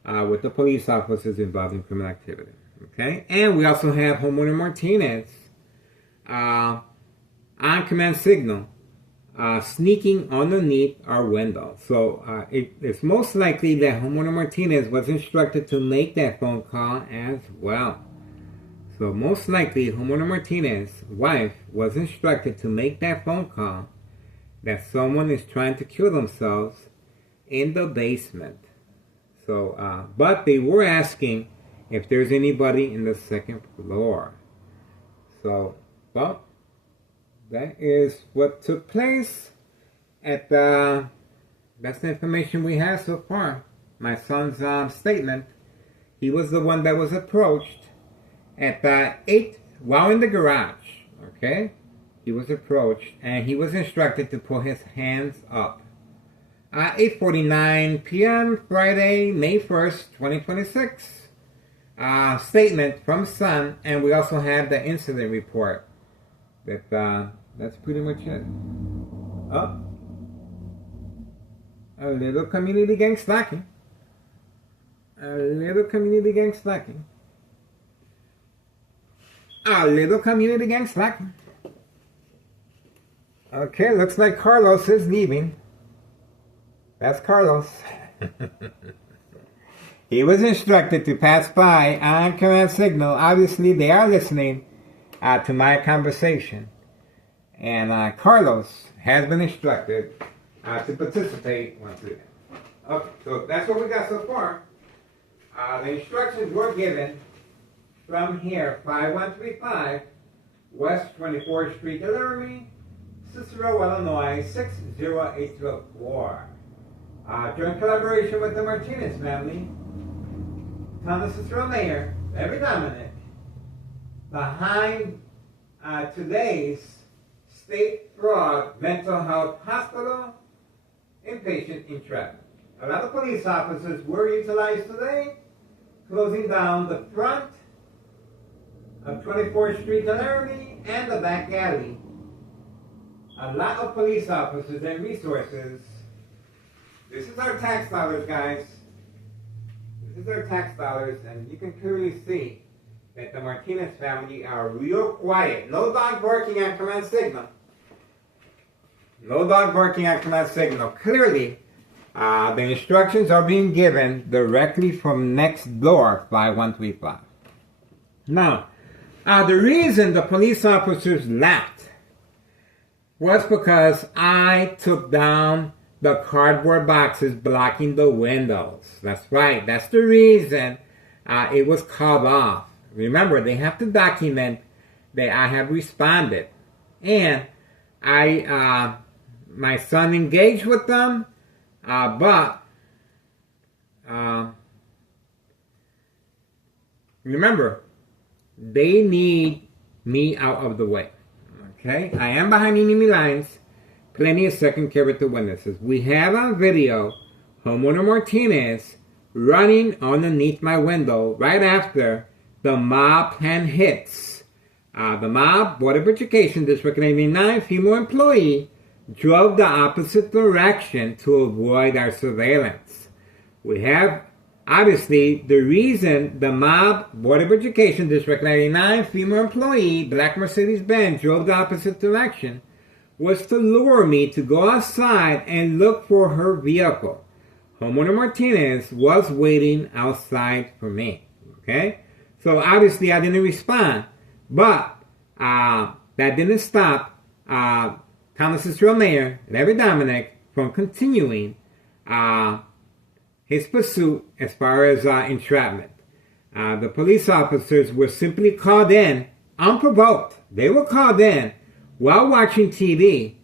with the police officers involved in criminal activity. Okay, and we also have Homeowner Martinez on command signal, sneaking underneath our window. So it's most likely that Homeowner Martinez was instructed to make that phone call as well. So most likely Homeowner Martinez's wife was instructed to make that phone call that someone is trying to kill themselves in the basement. So, but they were asking if there's anybody in the second floor. So, well, that is what took place at that's the information we have so far. My son's statement. He was the one that was approached at 8 while in the garage. Okay? He was approached and he was instructed to put his hands up. 8:49 p.m. Friday, May 1st, 2026. Statement from son, and we also have the incident report. That's pretty much it. Oh, a little community gang slacking. A little community gang slacking. A little community gang slacking. Okay, looks like Carlos is leaving. That's Carlos. He was instructed to pass by on command signal. Obviously, they are listening to my conversation. And Carlos has been instructed to participate once again. Okay, so that's what we got so far. The instructions were given from here, 5135 West 24th Street, Laramie, Cicero, Illinois, 60804. Joint collaboration with the Martinez family, Thomas Cicero Mayor, Larry Dominic, behind today's State Fraud Mental Health Hospital inpatient entrapment. A lot of police officers were utilized today, closing down the front of 24th Street, Laramie, and the back alley. A lot of police officers and resources. This is our tax dollars, guys. This is our tax dollars, and you can clearly see that the Martinez family are real quiet. No dog barking at command signal. No dog barking at command signal. Clearly, the instructions are being given directly from next door, 5135. Now, the reason the police officers left was because I took down the cardboard boxes blocking the windows. That's right. That's the reason it was called off. Remember, they have to document that I have responded. And my son engaged with them, but remember, they need me out of the way. Okay? I am behind enemy lines. Plenty of second character witnesses. We have on video homeowner Martinez running underneath my window right after the mob plan hits. The mob, Board of Education, District 89, female employee, drove the opposite direction to avoid our surveillance. We have, obviously, the reason the mob, Board of Education, District 99, female employee, black Mercedes-Benz, drove the opposite direction was to lure me to go outside and look for her vehicle. Homeowner Martinez was waiting outside for me. Okay? So obviously I didn't respond. But that didn't stop Thomas Cicero Mayor, Larry Dominic, from continuing his pursuit as far as entrapment. The police officers were simply called in unprovoked. They were called in while watching TV,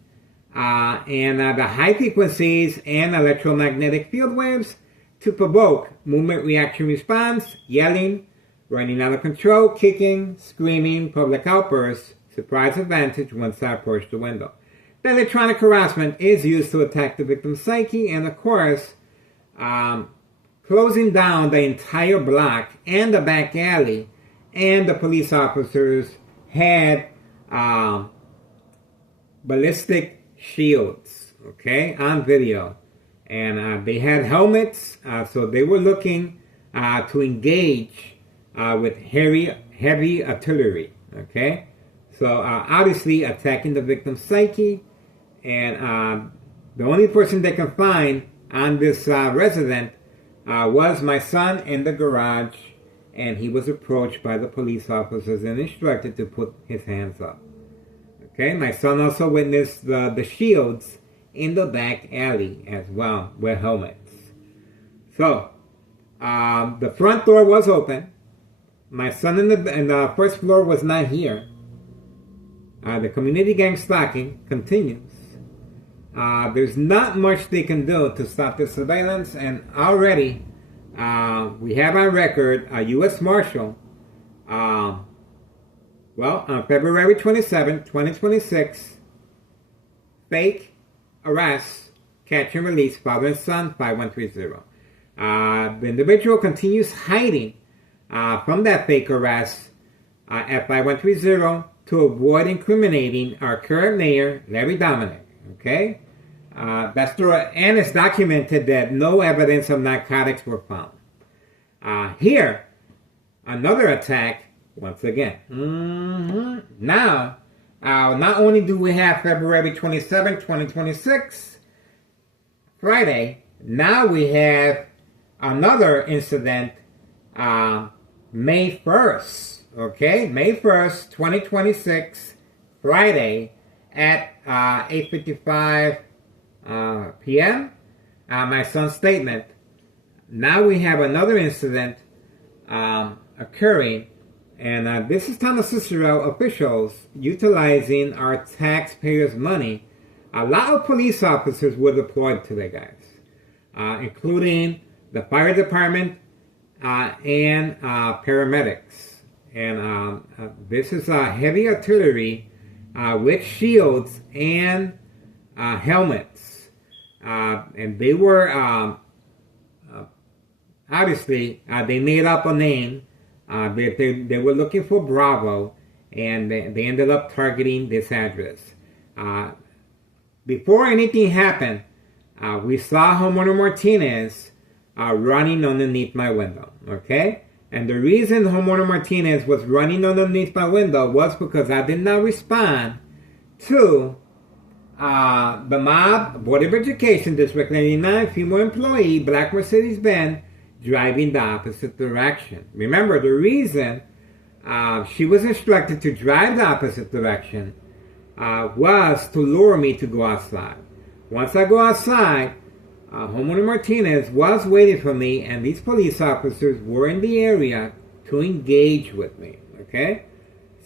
and the high frequencies and electromagnetic field waves to provoke movement reaction response, yelling, running out of control, kicking, screaming, public outbursts, surprise advantage once I approach the window. The electronic harassment is used to attack the victim's psyche and, of course, closing down the entire block and the back alley, and the police officers had ballistic shields, okay, on video. And they had helmets, so they were looking to engage with heavy artillery, okay? So obviously attacking the victim's psyche, and the only person they can find on this resident was my son in the garage, and he was approached by the police officers and instructed to put his hands up. Okay, my son also witnessed the shields in the back alley as well with helmets. So, The front door was open. My son in the first floor was not here. The community gang stalking continues. There's not much they can do to stop the surveillance, and already we have on record a U.S. Marshal, on February 27, 2026, fake arrest, catch and release, father and son, 5130. The individual continues hiding from that fake arrest at 5130 to avoid incriminating our current mayor, Larry Dominic. Okay? That's true, and it's documented that no evidence of narcotics were found. Here, another attack, once again. Now, not only do we have February 27, 2026, Friday, now we have another incident, May 1st, okay? May 1st, 2026, Friday, at 8:55 p.m. My son's statement. Now we have another incident occurring, and this is Thomas Cicero officials utilizing our taxpayers' money. A lot of police officers were deployed today, guys, including the fire department and paramedics. And this is heavy artillery with shields and helmets. And they were, obviously, they made up a name. They were looking for Bravo, and they ended up targeting this address. Before anything happened, we saw homeowner Martinez running underneath my window, okay? And the reason homeowner Martinez was running underneath my window was because I did not respond to the mob, Board of Education, District 99, female employee, black Mercedes-Benz, driving the opposite direction. Remember, the reason she was instructed to drive the opposite direction was to lure me to go outside. Once I go outside, homeowner Martinez was waiting for me, and these police officers were in the area to engage with me, okay?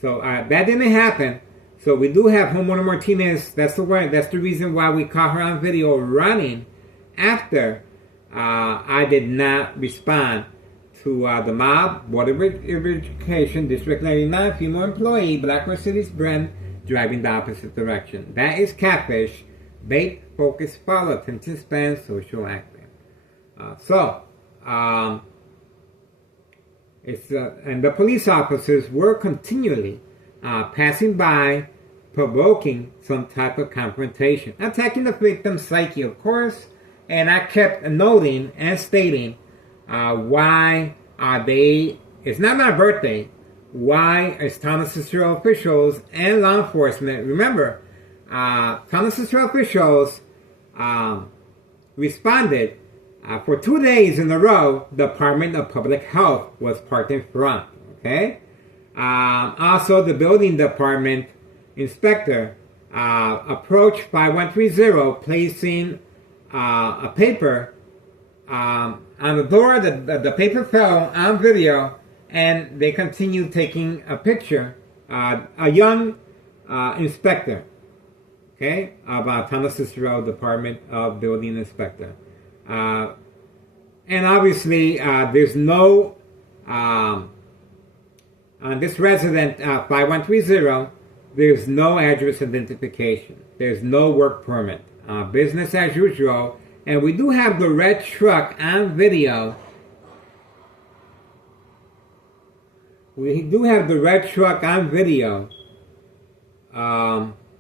So that didn't happen. So we do have homeowner Martinez. That's the reason why we caught her on video running after I did not respond to the mob, Board of Education, District 99, female employee, black Mercedes-Benz, driving the opposite direction. That is catfish, bait, focus, follow, attention span, social acting. And the police officers were continually passing by, provoking some type of confrontation, attacking the victim's psyche, of course. And I kept noting and stating, why are they, it's not my birthday, why is Thomas Cicero officials and law enforcement, remember, Thomas Cicero officials responded for 2 days in a row. The Department of Public Health was parked in front, okay? Also, the building department inspector approached 5130, placing a paper on the door. The paper fell on video, and they continued taking a picture. A young inspector, okay, of Thomas Cicero Department of Building Inspector. And obviously, there's no, on this resident, 5130, there's no address identification. There's no work permit. Business as usual. And we do have the red truck on video. We do have the red truck on video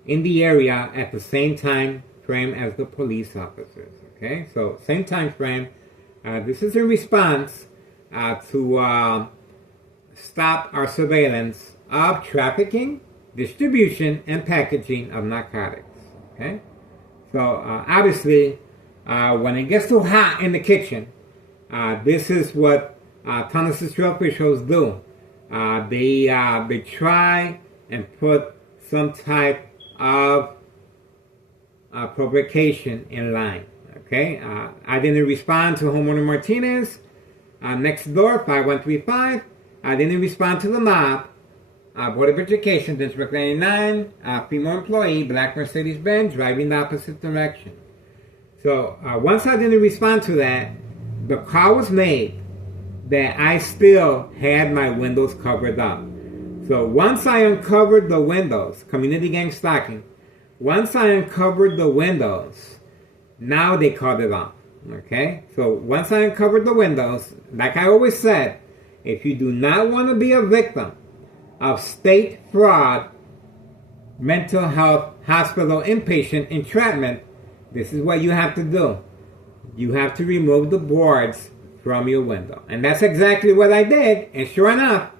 in the area at the same time frame as the police officers. Okay, so same time frame. This is in response to stop our surveillance of trafficking, distribution, and packaging of narcotics. Okay, so obviously, when it gets too hot in the kitchen, this is what Thomas Cicero officials do. They try and put some type of provocation in line. Okay, I didn't respond to homeowner Martinez. next door, 5135. Didn't respond to the mob. Board of Education, District 99, female employee, black Mercedes-Benz, driving the opposite direction. So once I didn't respond to that, the call was made that I still had my windows covered up. So once I uncovered the windows, community gang stalking, once I uncovered the windows, now they called it off. Okay? So once I uncovered the windows, like I always said, if you do not want to be a victim of state fraud, mental health, hospital inpatient entrapment, this is what you have to do. You have to remove the boards from your window. And that's exactly what I did. And sure enough,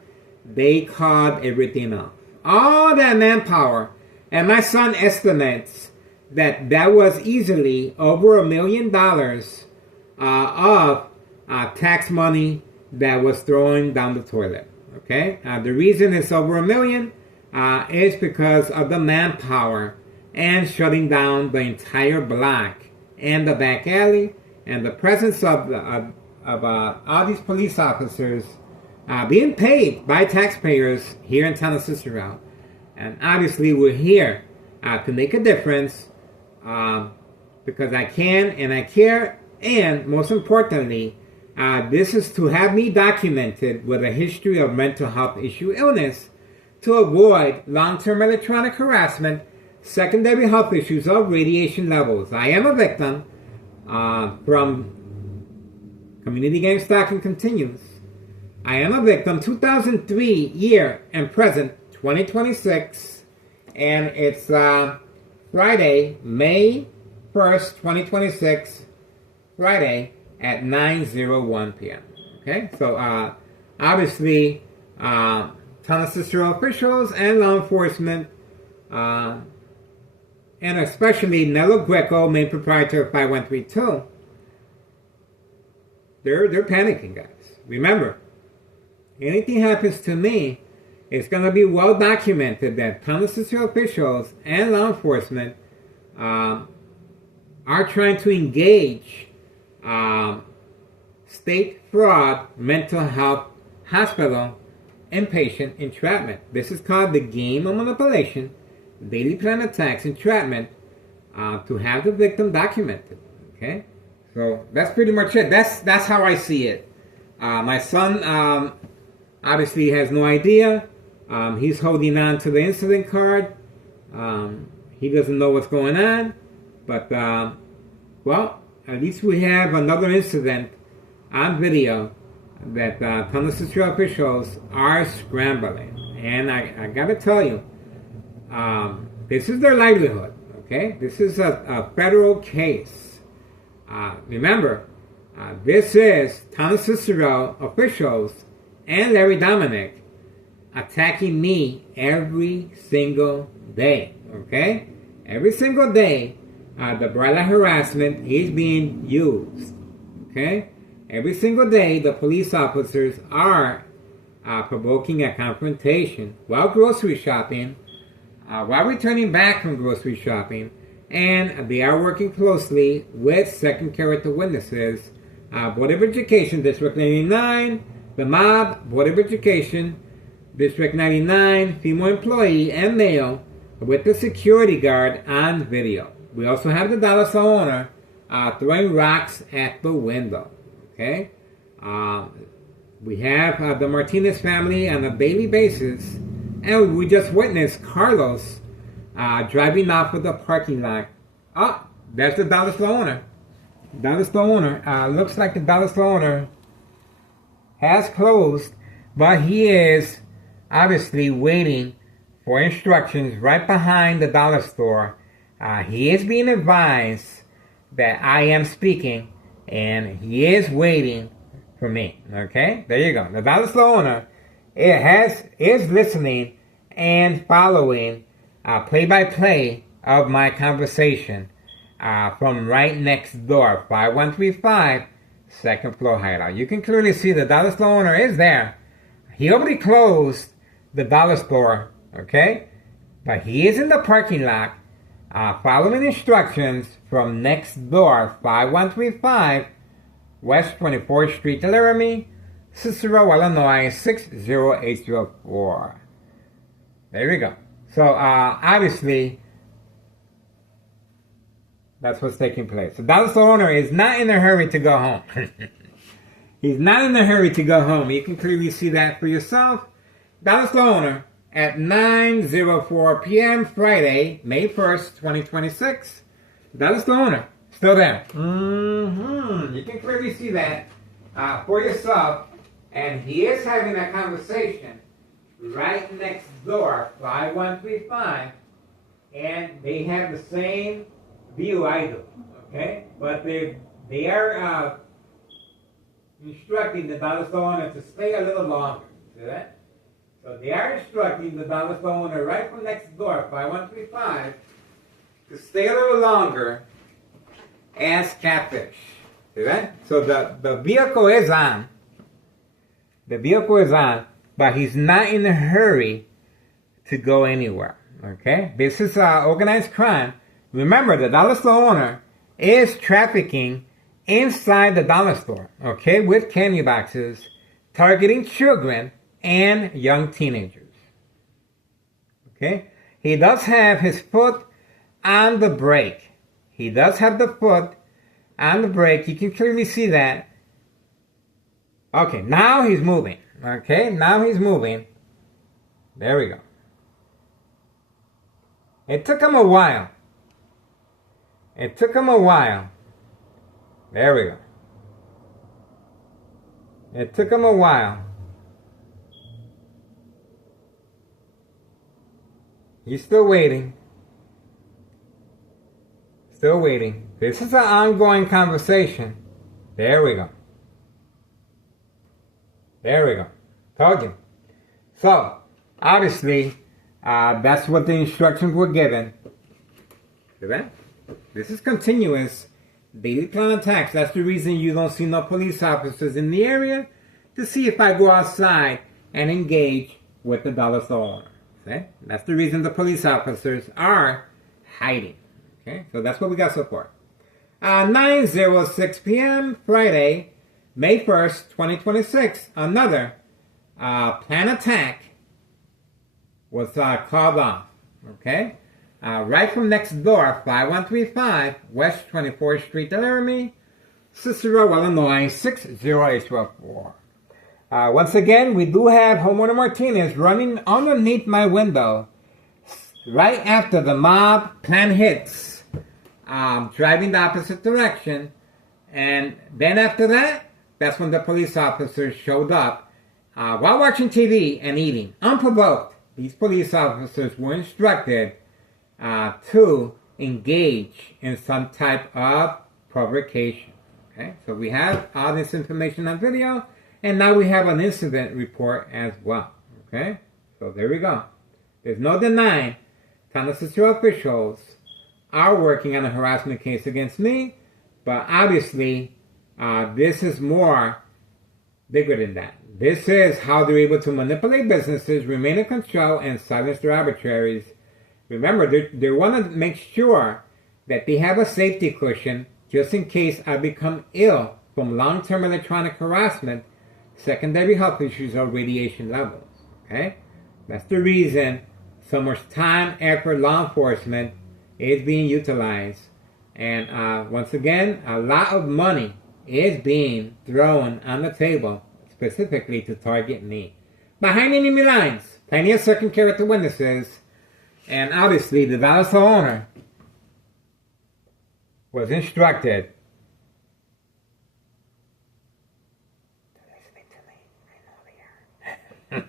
they called everything off. All that manpower. And my son estimates that that was easily over $1 million of tax money that was thrown down the toilet. Okay? The reason it's over $1 million is because of the manpower and shutting down the entire block and the back alley and the presence of all these police officers being paid by taxpayers here in town of Cicero. And obviously we're here to make a difference because I can and I care, and most importantly, this is to have me documented with a history of mental health issue illness to avoid long-term electronic harassment, secondary health issues of radiation levels. I am a victim from community gang stalking continues. I am a victim, 2003 year and present, 2026, and it's Friday, May 1st, 2026, Friday at 9:01 p.m. Okay, so obviously, town of Cicero officials and law enforcement, and especially Nello Greco, main proprietor of 5132, they're panicking, guys. Remember, anything happens to me, it's going to be well documented that town of Cicero officials and law enforcement are trying to engage state fraud, mental health, hospital, inpatient entrapment. This is called the game of manipulation, daily plan attacks, entrapment, to have the victim documented. Okay, so that's pretty much it. That's how I see it. My son obviously has no idea. He's holding on to the incident card. He doesn't know what's going on, but well, at least we have another incident on video that town of Cicero officials are scrambling. And I gotta tell you, this is their livelihood, okay? This is a federal case. Remember, this is town of Cicero officials and Larry Dominic attacking me every single day, okay? Every single day, the bright light harassment is being used, okay? Every single day, the police officers are provoking a confrontation while grocery shopping, while returning back from grocery shopping, and they are working closely with second character witnesses, Board of Education, District 99, the mob, Board of Education, District 99, female employee and male, with the security guard on video. We also have the dollar store owner throwing rocks at the window. Okay, we have the Martinez family on a daily basis, and we just witnessed Carlos driving off of the parking lot. Oh, there's the dollar store owner. Dollar store owner. Looks like the dollar store owner has closed, but he is obviously waiting for instructions right behind the dollar store. He is being advised that I am speaking, and he is waiting for me. Okay, there you go. The dollar store owner is listening and following play-by-play of my conversation from right next door, 5135 second floor hideout. You can clearly see the dollar store owner is there. He already closed the dollar store, okay? But he is in the parking lot following instructions from next door, 5135, West 24th Street, Laramie, Cicero, Illinois 60804. There we go. So obviously, that's what's taking place. The dollar store owner is not in a hurry to go home. He's not in a hurry to go home. You can clearly see that for yourself. Dollar store owner at 9:04 p.m. Friday, May 1st, 2026. Dollar store owner still there. You can clearly see that for yourself. And he is having a conversation right next door, 5135, and they have the same view I do, okay? But they are instructing the dollar store owner to stay a little longer, see that? So they are instructing the dollar store owner right from next door, 5135, to stay a little longer as catfish, see that? So the vehicle is on. The vehicle is on, but he's not in a hurry to go anywhere, okay? This is organized crime. Remember, the dollar store owner is trafficking inside the dollar store, okay, with candy boxes, targeting children and young teenagers, okay? He does have his foot on the brake. He does have the foot on the brake. You can clearly see that. Okay, now he's moving. Okay, now he's moving. There we go. It took him a while. It took him a while. There we go. It took him a while. He's still waiting. Still waiting. This is an ongoing conversation. There we go. There we go. Told you. So, obviously, that's what the instructions were given. See that? This is continuous daily plan attacks. That's the reason you don't see no police officers in the area to see if I go outside and engage with the dollar store owner. See? That's the reason the police officers are hiding. Okay? So that's what we got so far. 9:06 p.m. Friday, May 1st, 2026, another planned attack was called off, okay? Right from next door, 5135 West 24th Street, Laramie, Cicero, Illinois, 60804. Once again, we do have homeowner Martinez running underneath my window right after the mob plan hits, driving the opposite direction, and then after that, that's when the police officers showed up while watching TV and eating. Unprovoked, these police officers were instructed to engage in some type of provocation. Okay, so we have all this information on video, and now we have an incident report as well. Okay, so there we go. There's no denying Town of Cicero officials are working on a harassment case against me, but obviously this is more bigger than that. This is how they're able to manipulate businesses, remain in control, and silence their arbitraries. Remember, they want to make sure that they have a safety cushion just in case I become ill from long-term electronic harassment, secondary health issues, or radiation levels. Okay? That's the reason so much time, effort, law enforcement is being utilized. And once again, a lot of money is being thrown on the table specifically to target me. Behind enemy lines, plenty of second character witnesses, and obviously the dollar store owner was instructed to listen to me. I know they are.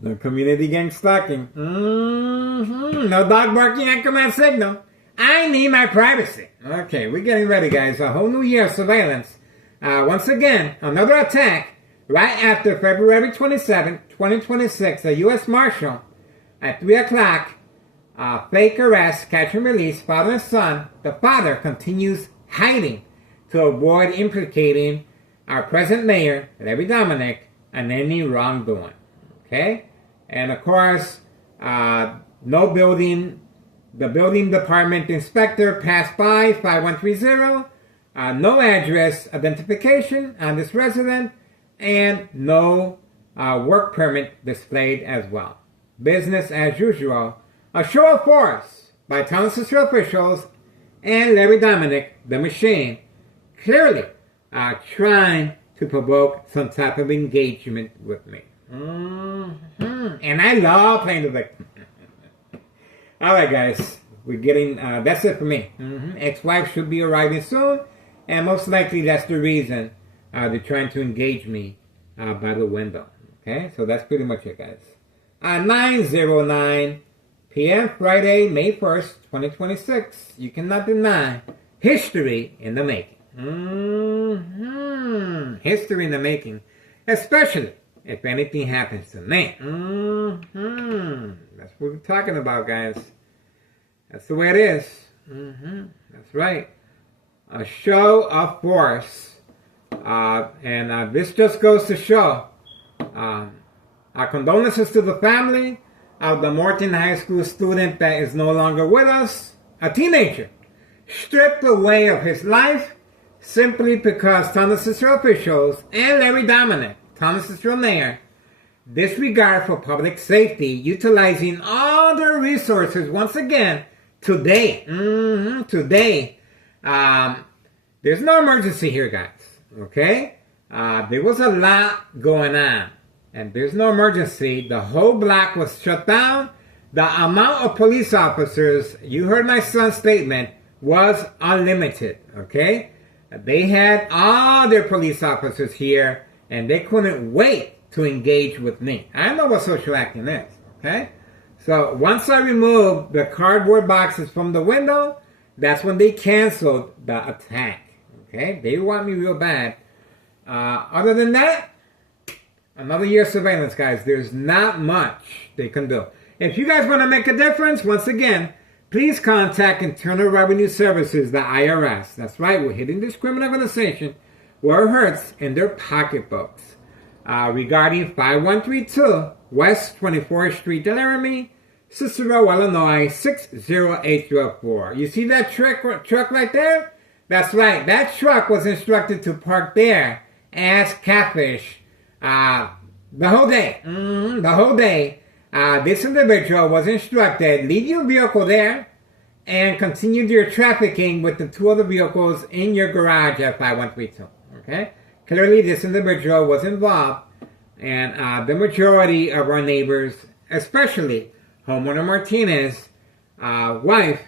No community gang stalking. No dog barking at command signal. I need my privacy. Okay, we're getting ready, guys. A whole new year of surveillance. Once again, another attack right after February 27, 2026. A U.S. Marshal at 3 o'clock. Fake arrest, catch and release, father and son. The father continues hiding to avoid implicating our present mayor, Larry Dominic, in any wrongdoing. Okay? And of course, no building. The building department inspector passed by 5130. no address identification on this resident, and no work permit displayed as well. Business as usual. A show of force by Town Cicero officials and Larry Dominic, the machine, clearly trying to provoke some type of engagement with me. And I love playing the victim. Alright guys, we're getting, that's it for me. Ex-wife should be arriving soon, and most likely that's the reason they're trying to engage me by the window. Okay, so that's pretty much it, guys. 9:09 p.m. Friday, May 1st, 2026. You cannot deny history in the making. History in the making, especially if anything happens to me. That's what we're talking about, guys. That's the way it is. That's right. A show of force. And this just goes to show our condolences to the family of the Morton High School student that is no longer with us. A teenager stripped away of his life simply because Town Cicero officials and Larry Dominic, Town Cicero mayor, disregard for public safety, utilizing all their resources once again today. Today. There's no emergency here, guys. Okay? There was a lot going on. And there's no emergency. The whole block was shut down. The amount of police officers, you heard my son's statement, was unlimited. Okay? They had all their police officers here, and they couldn't wait to engage with me. I know what social acting is. Okay? So once I removed the cardboard boxes from the window, that's when they canceled the attack. Okay? They want me real bad. Other than that, another year of surveillance, guys. There's not much they can do. If you guys want to make a difference, once again, please contact Internal Revenue Services, the IRS. That's right, we're hitting this criminal organization where it hurts in their pocketbooks. Regarding 5132 West 24th Street, Laramie, Cicero, Illinois, 60804. You see that truck right there? That's right, that truck was instructed to park there as Catfish the whole day. The whole day. This individual was instructed, leave your vehicle there and continue your trafficking with the two other vehicles in your garage at 5132. Okay? Clearly this individual was involved, and the majority of our neighbors, especially homeowner Martinez, wife,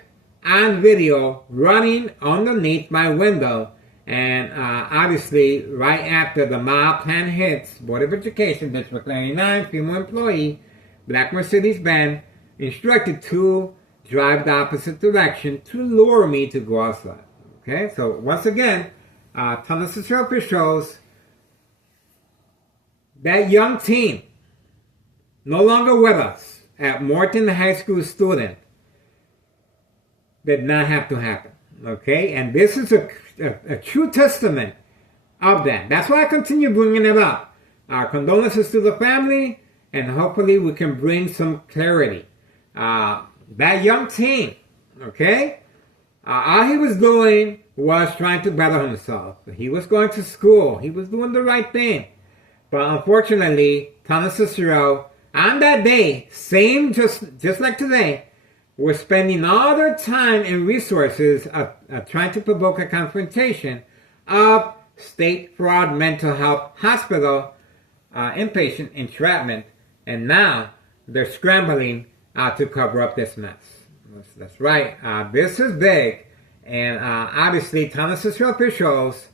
on video running underneath my window. And obviously, right after the mob plan hits, Board of Education, District 99, female employee, black Mercedes-Benz, instructed to drive the opposite direction to lure me to go outside. Okay, so once again, Town Cicero officials, that young teen, no longer with us, at Morton High School student, did not have to happen. Okay, and this is a true testament of that. That's why I continue bringing it up. Our condolences to the family, and hopefully we can bring some clarity. That young teen, okay, all he was doing was trying to better himself. He was going to school. He was doing the right thing. But unfortunately, Town Cicero, on that day, same just like today, we're spending all their time and resources trying to provoke a confrontation of State Fraud Mental Health Hospital inpatient entrapment, and now they're scrambling to cover up this mess. That's right. This is big, and obviously Town Cicero officials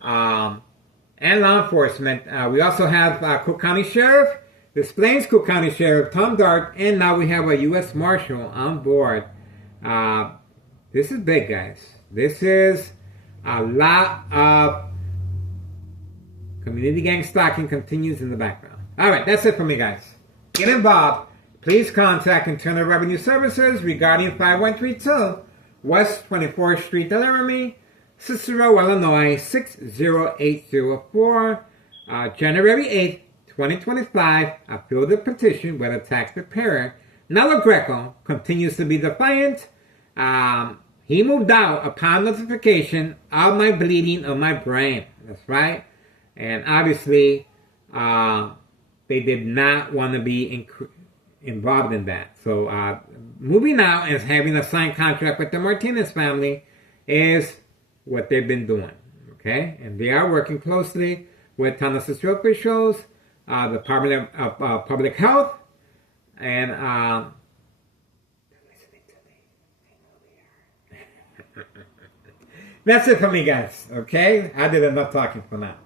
and law enforcement. We also have Cook County Sheriff, Des Plaines Cook County Sheriff Tom Dart, and now we have a U.S. Marshal on board. This is big, guys. This is a lot of community gang stalking continues in the background. All right, that's it for me, guys. Get involved. Please contact Internal Revenue Services regarding 5132 West 24th Street, Laramie, Cicero, Illinois, 60804. January 8th, 2025, I filled a petition with a tax preparer. Nella Greco continues to be defiant. He moved out upon notification of my bleeding of my brain. That's right. And obviously, they did not want to be involved in that. So moving out and having a signed contract with the Martinez family is what they've been doing. Okay? And they are working closely with Tanasustro officials, the Department of Public Health, and that's it for me, guys. Okay? I did enough talking for now.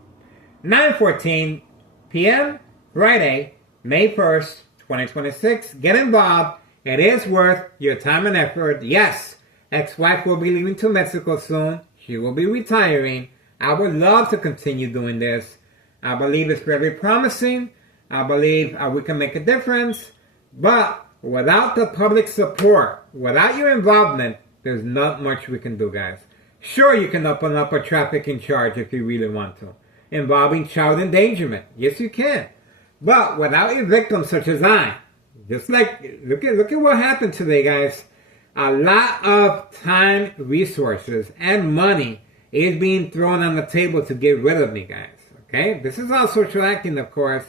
9:14 p.m. Friday, May 1st, 2026. Get involved. It is worth your time and effort. Yes, ex-wife will be leaving to Mexico soon. She will be retiring. I would love to continue doing this. I believe it's very promising. I believe we can make a difference. But without the public support, without your involvement, there's not much we can do, guys. Sure, you can open up a trafficking charge if you really want to, involving child endangerment. Yes, you can. But without a victim such as I, just like, look at what happened today, guys. A lot of time, resources, and money is being thrown on the table to get rid of me, guys. Okay? This is all social acting, of course,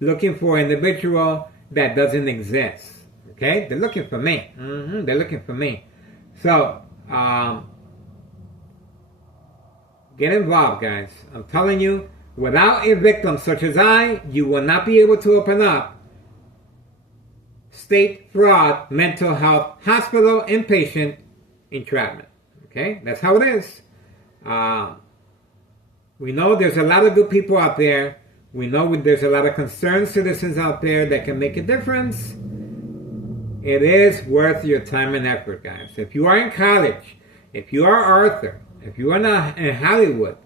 looking for an individual that doesn't exist. Okay? They're looking for me. They're looking for me. So, get involved, guys. I'm telling you, without a victim such as I, you will not be able to open up state fraud mental health hospital inpatient entrapment. Okay? That's how it is. We know there's a lot of good people out there. We know there's a lot of concerned citizens out there that can make a difference. It is worth your time and effort, guys. If you are in college, if you are Arthur, if you are in Hollywood,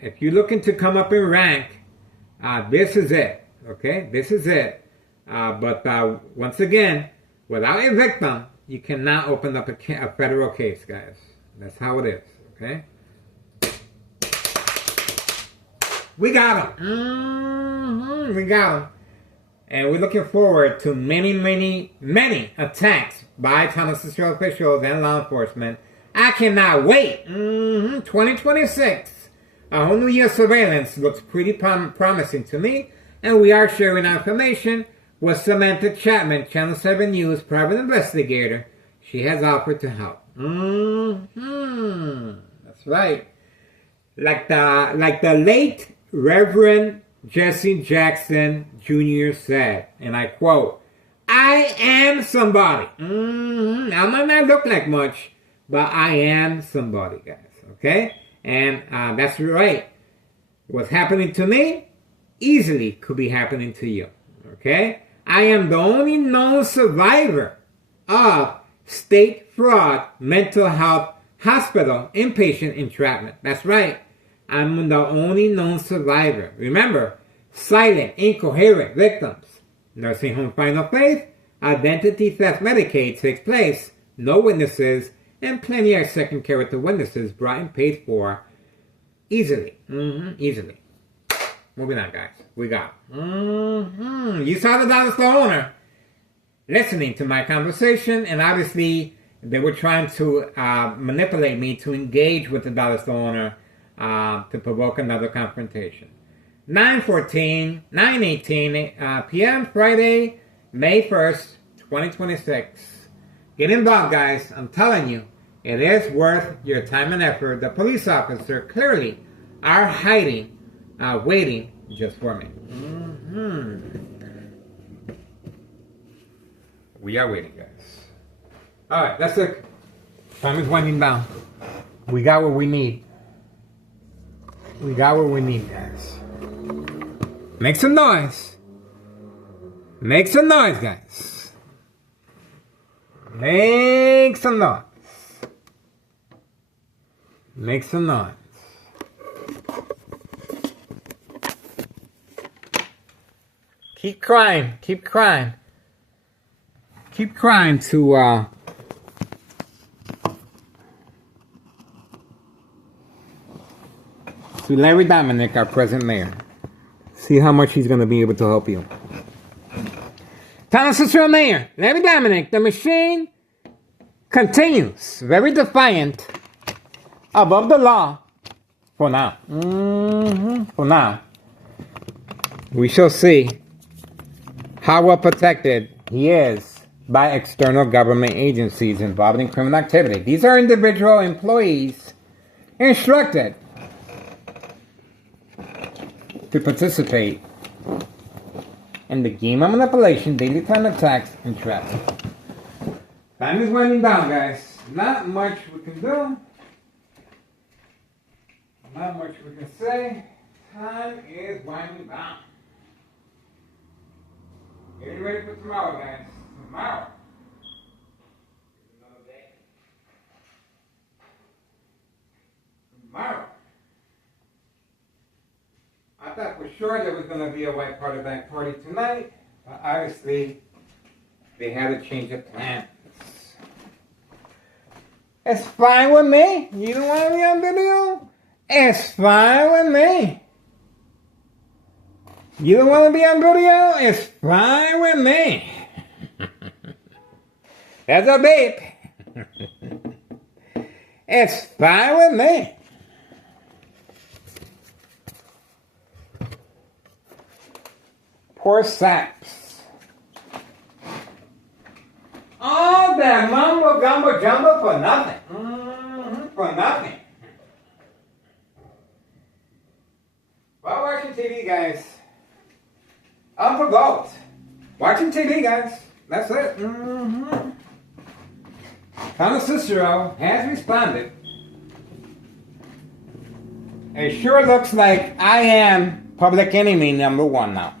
if you're looking to come up in rank, this is it. Okay? This is it. But once again, without a victim, you cannot open up a federal case, guys. That's how it is. Okay? We got them. We got them. And we're looking forward to many, many, many attacks by Tanasustro officials and law enforcement. I cannot wait. 2026. A whole new year surveillance looks pretty promising to me. And we are sharing our information with Samantha Chapman, Channel 7 News private investigator. She has offered to help. That's right. Like the late Reverend Jesse Jackson Jr. said, and I quote, I am somebody. I might not look like much, but I am somebody, guys. Okay? And that's right. What's happening to me easily could be happening to you. Okay? I am the only known survivor of state fraud mental health hospital inpatient entrapment. That's right. I'm the only known survivor. Remember, silent, incoherent victims. Nursing home final faith, identity theft Medicaid takes place, no witnesses, and plenty of second character witnesses brought and paid for easily. Easily. Moving on, guys. We got. You saw the dollar store owner listening to my conversation, and obviously they were trying to manipulate me to engage with the dollar store owner to provoke another confrontation. 9:18 p.m. Friday, May 1st, 2026. Get involved, guys. I'm telling you, it is worth your time and effort. The police officer clearly are hiding, waiting just for me. We are waiting, guys. All right, that's it. Time is winding down. We got what we need. We got what we need, guys. Make some noise. Make some noise, guys. Make some noise. Make some noise. Keep crying. Keep crying. Keep crying to Larry Dominic, our present mayor. See how much he's going to be able to help you. Tanasustro Mayor, Larry Dominic, the machine continues, very defiant, above the law, for now. For now. We shall see how well protected he is by external government agencies involved in criminal activity. These are individual employees instructed to participate in the game of manipulation, daily time attacks, and traps. Time is winding down, guys. Not much we can do. Not much we can say. Time is winding down. Getting ready for tomorrow, guys. Tomorrow. Another day. Tomorrow. I thought for sure there was going to be a white party back party tonight, but obviously they had to change the plans. It's fine with me. You don't want to be on video? It's fine with me. You don't want to be on video? It's fine with me. That's a beep. It's fine with me. Poor saps. All that mumbo gumbo jumbo for nothing. For nothing. While watching TV, guys. Unprovoked. Watching TV, guys. That's it. Thomas Cicero has responded. It sure looks like I am public enemy number one now.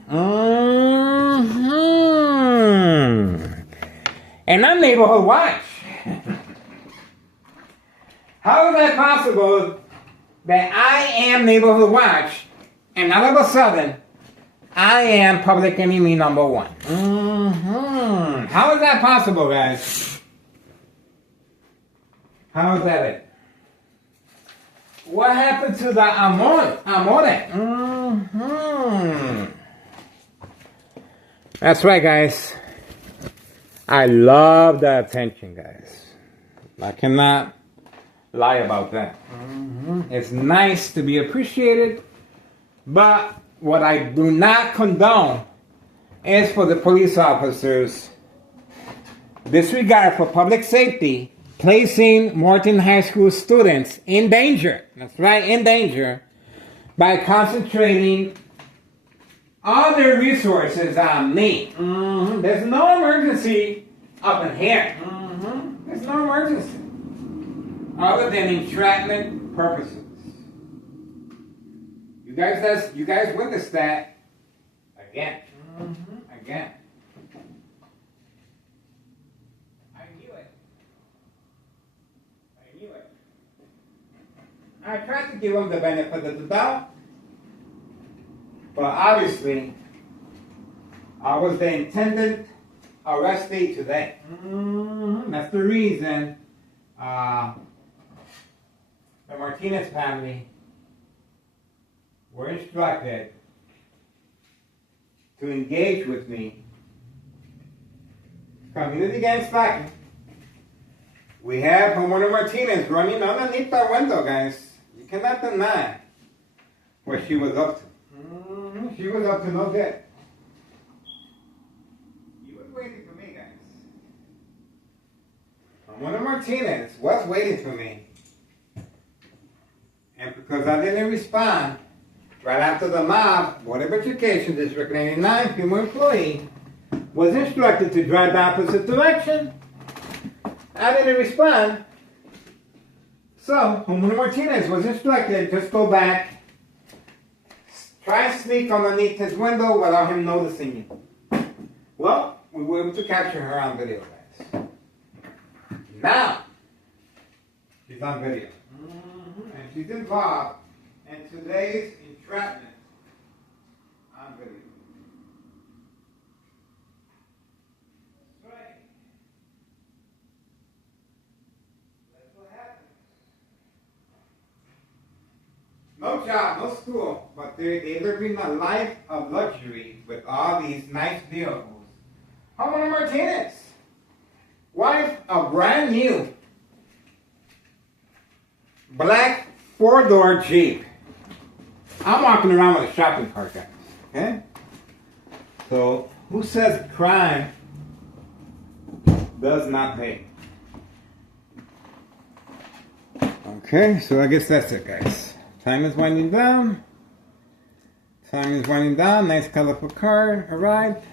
And I'm Neighborhood Watch. How is that possible that I am Neighborhood Watch and all of a sudden I am public enemy number one? How is that possible, guys? How is that it? What happened to the amore? That's right, guys. I love the attention, guys. I cannot lie about that. It's nice to be appreciated, but what I do not condone is for the police officers disregard for public safety, placing Morton High School students in danger. That's right, in danger, by concentrating all their resources on me. There's no emergency up in here. There's no emergency other than entrapment purposes. You guys witnessed that again. Again. I knew it. I tried to give them the benefit of the doubt, but obviously, I was the intended arrestee today. That's the reason the Martinez family were instructed to engage with me. Community gang stalking. We have Homeowner Martinez running underneath our window, guys. You cannot deny what she was up to. She was up to no good. You was waiting for me, guys. Homeowner Martinez was waiting for me. And because I didn't respond, right after the mob, Board of Education, District 99, female employee, was instructed to drive the opposite direction, I didn't respond. So, Homeowner Martinez was instructed, just go back, try and sneak underneath his window without him noticing you. Well, we were able to capture her on video, guys. Now, she's on video. And she's involved in today's entrapment on video. That's right. That's what happened. No job, no school, but they're living a life of luxury with all these nice vehicles. Homeowner Martinez wife a brand new black 4-door Jeep. I'm walking around with a shopping cart, guys. Okay? So, who says crime does not pay? Okay, so I guess that's it, guys. Time is winding down. Nice colorful car arrived.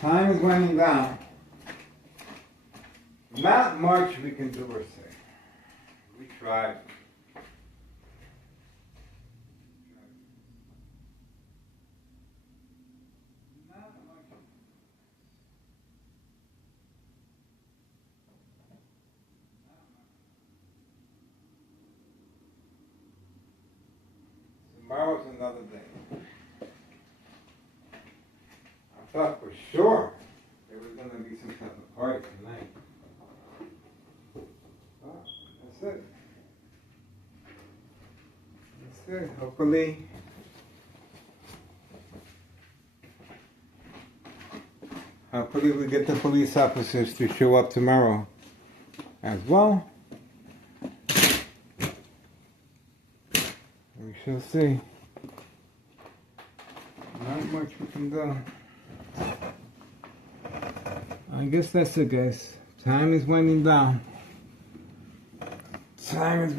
Time is winding down. Not much we can do or say. We tried. Tomorrow's another day. I thought for sure there was going to be some type of party tonight. Oh, that's it. That's it. Hopefully we get the police officers to show up tomorrow as well. We shall see. Not much we can do. I guess that's it, guys. Time is winding down. Guys.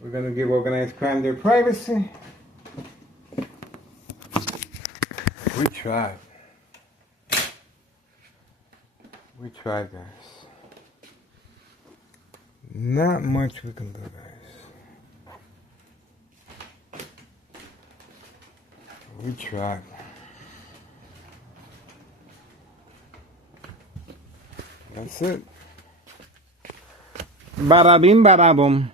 We're gonna give organized crime their privacy. We tried. Guys. Not much we can do, guys. We tried. That's it. Bada bing, bada boom.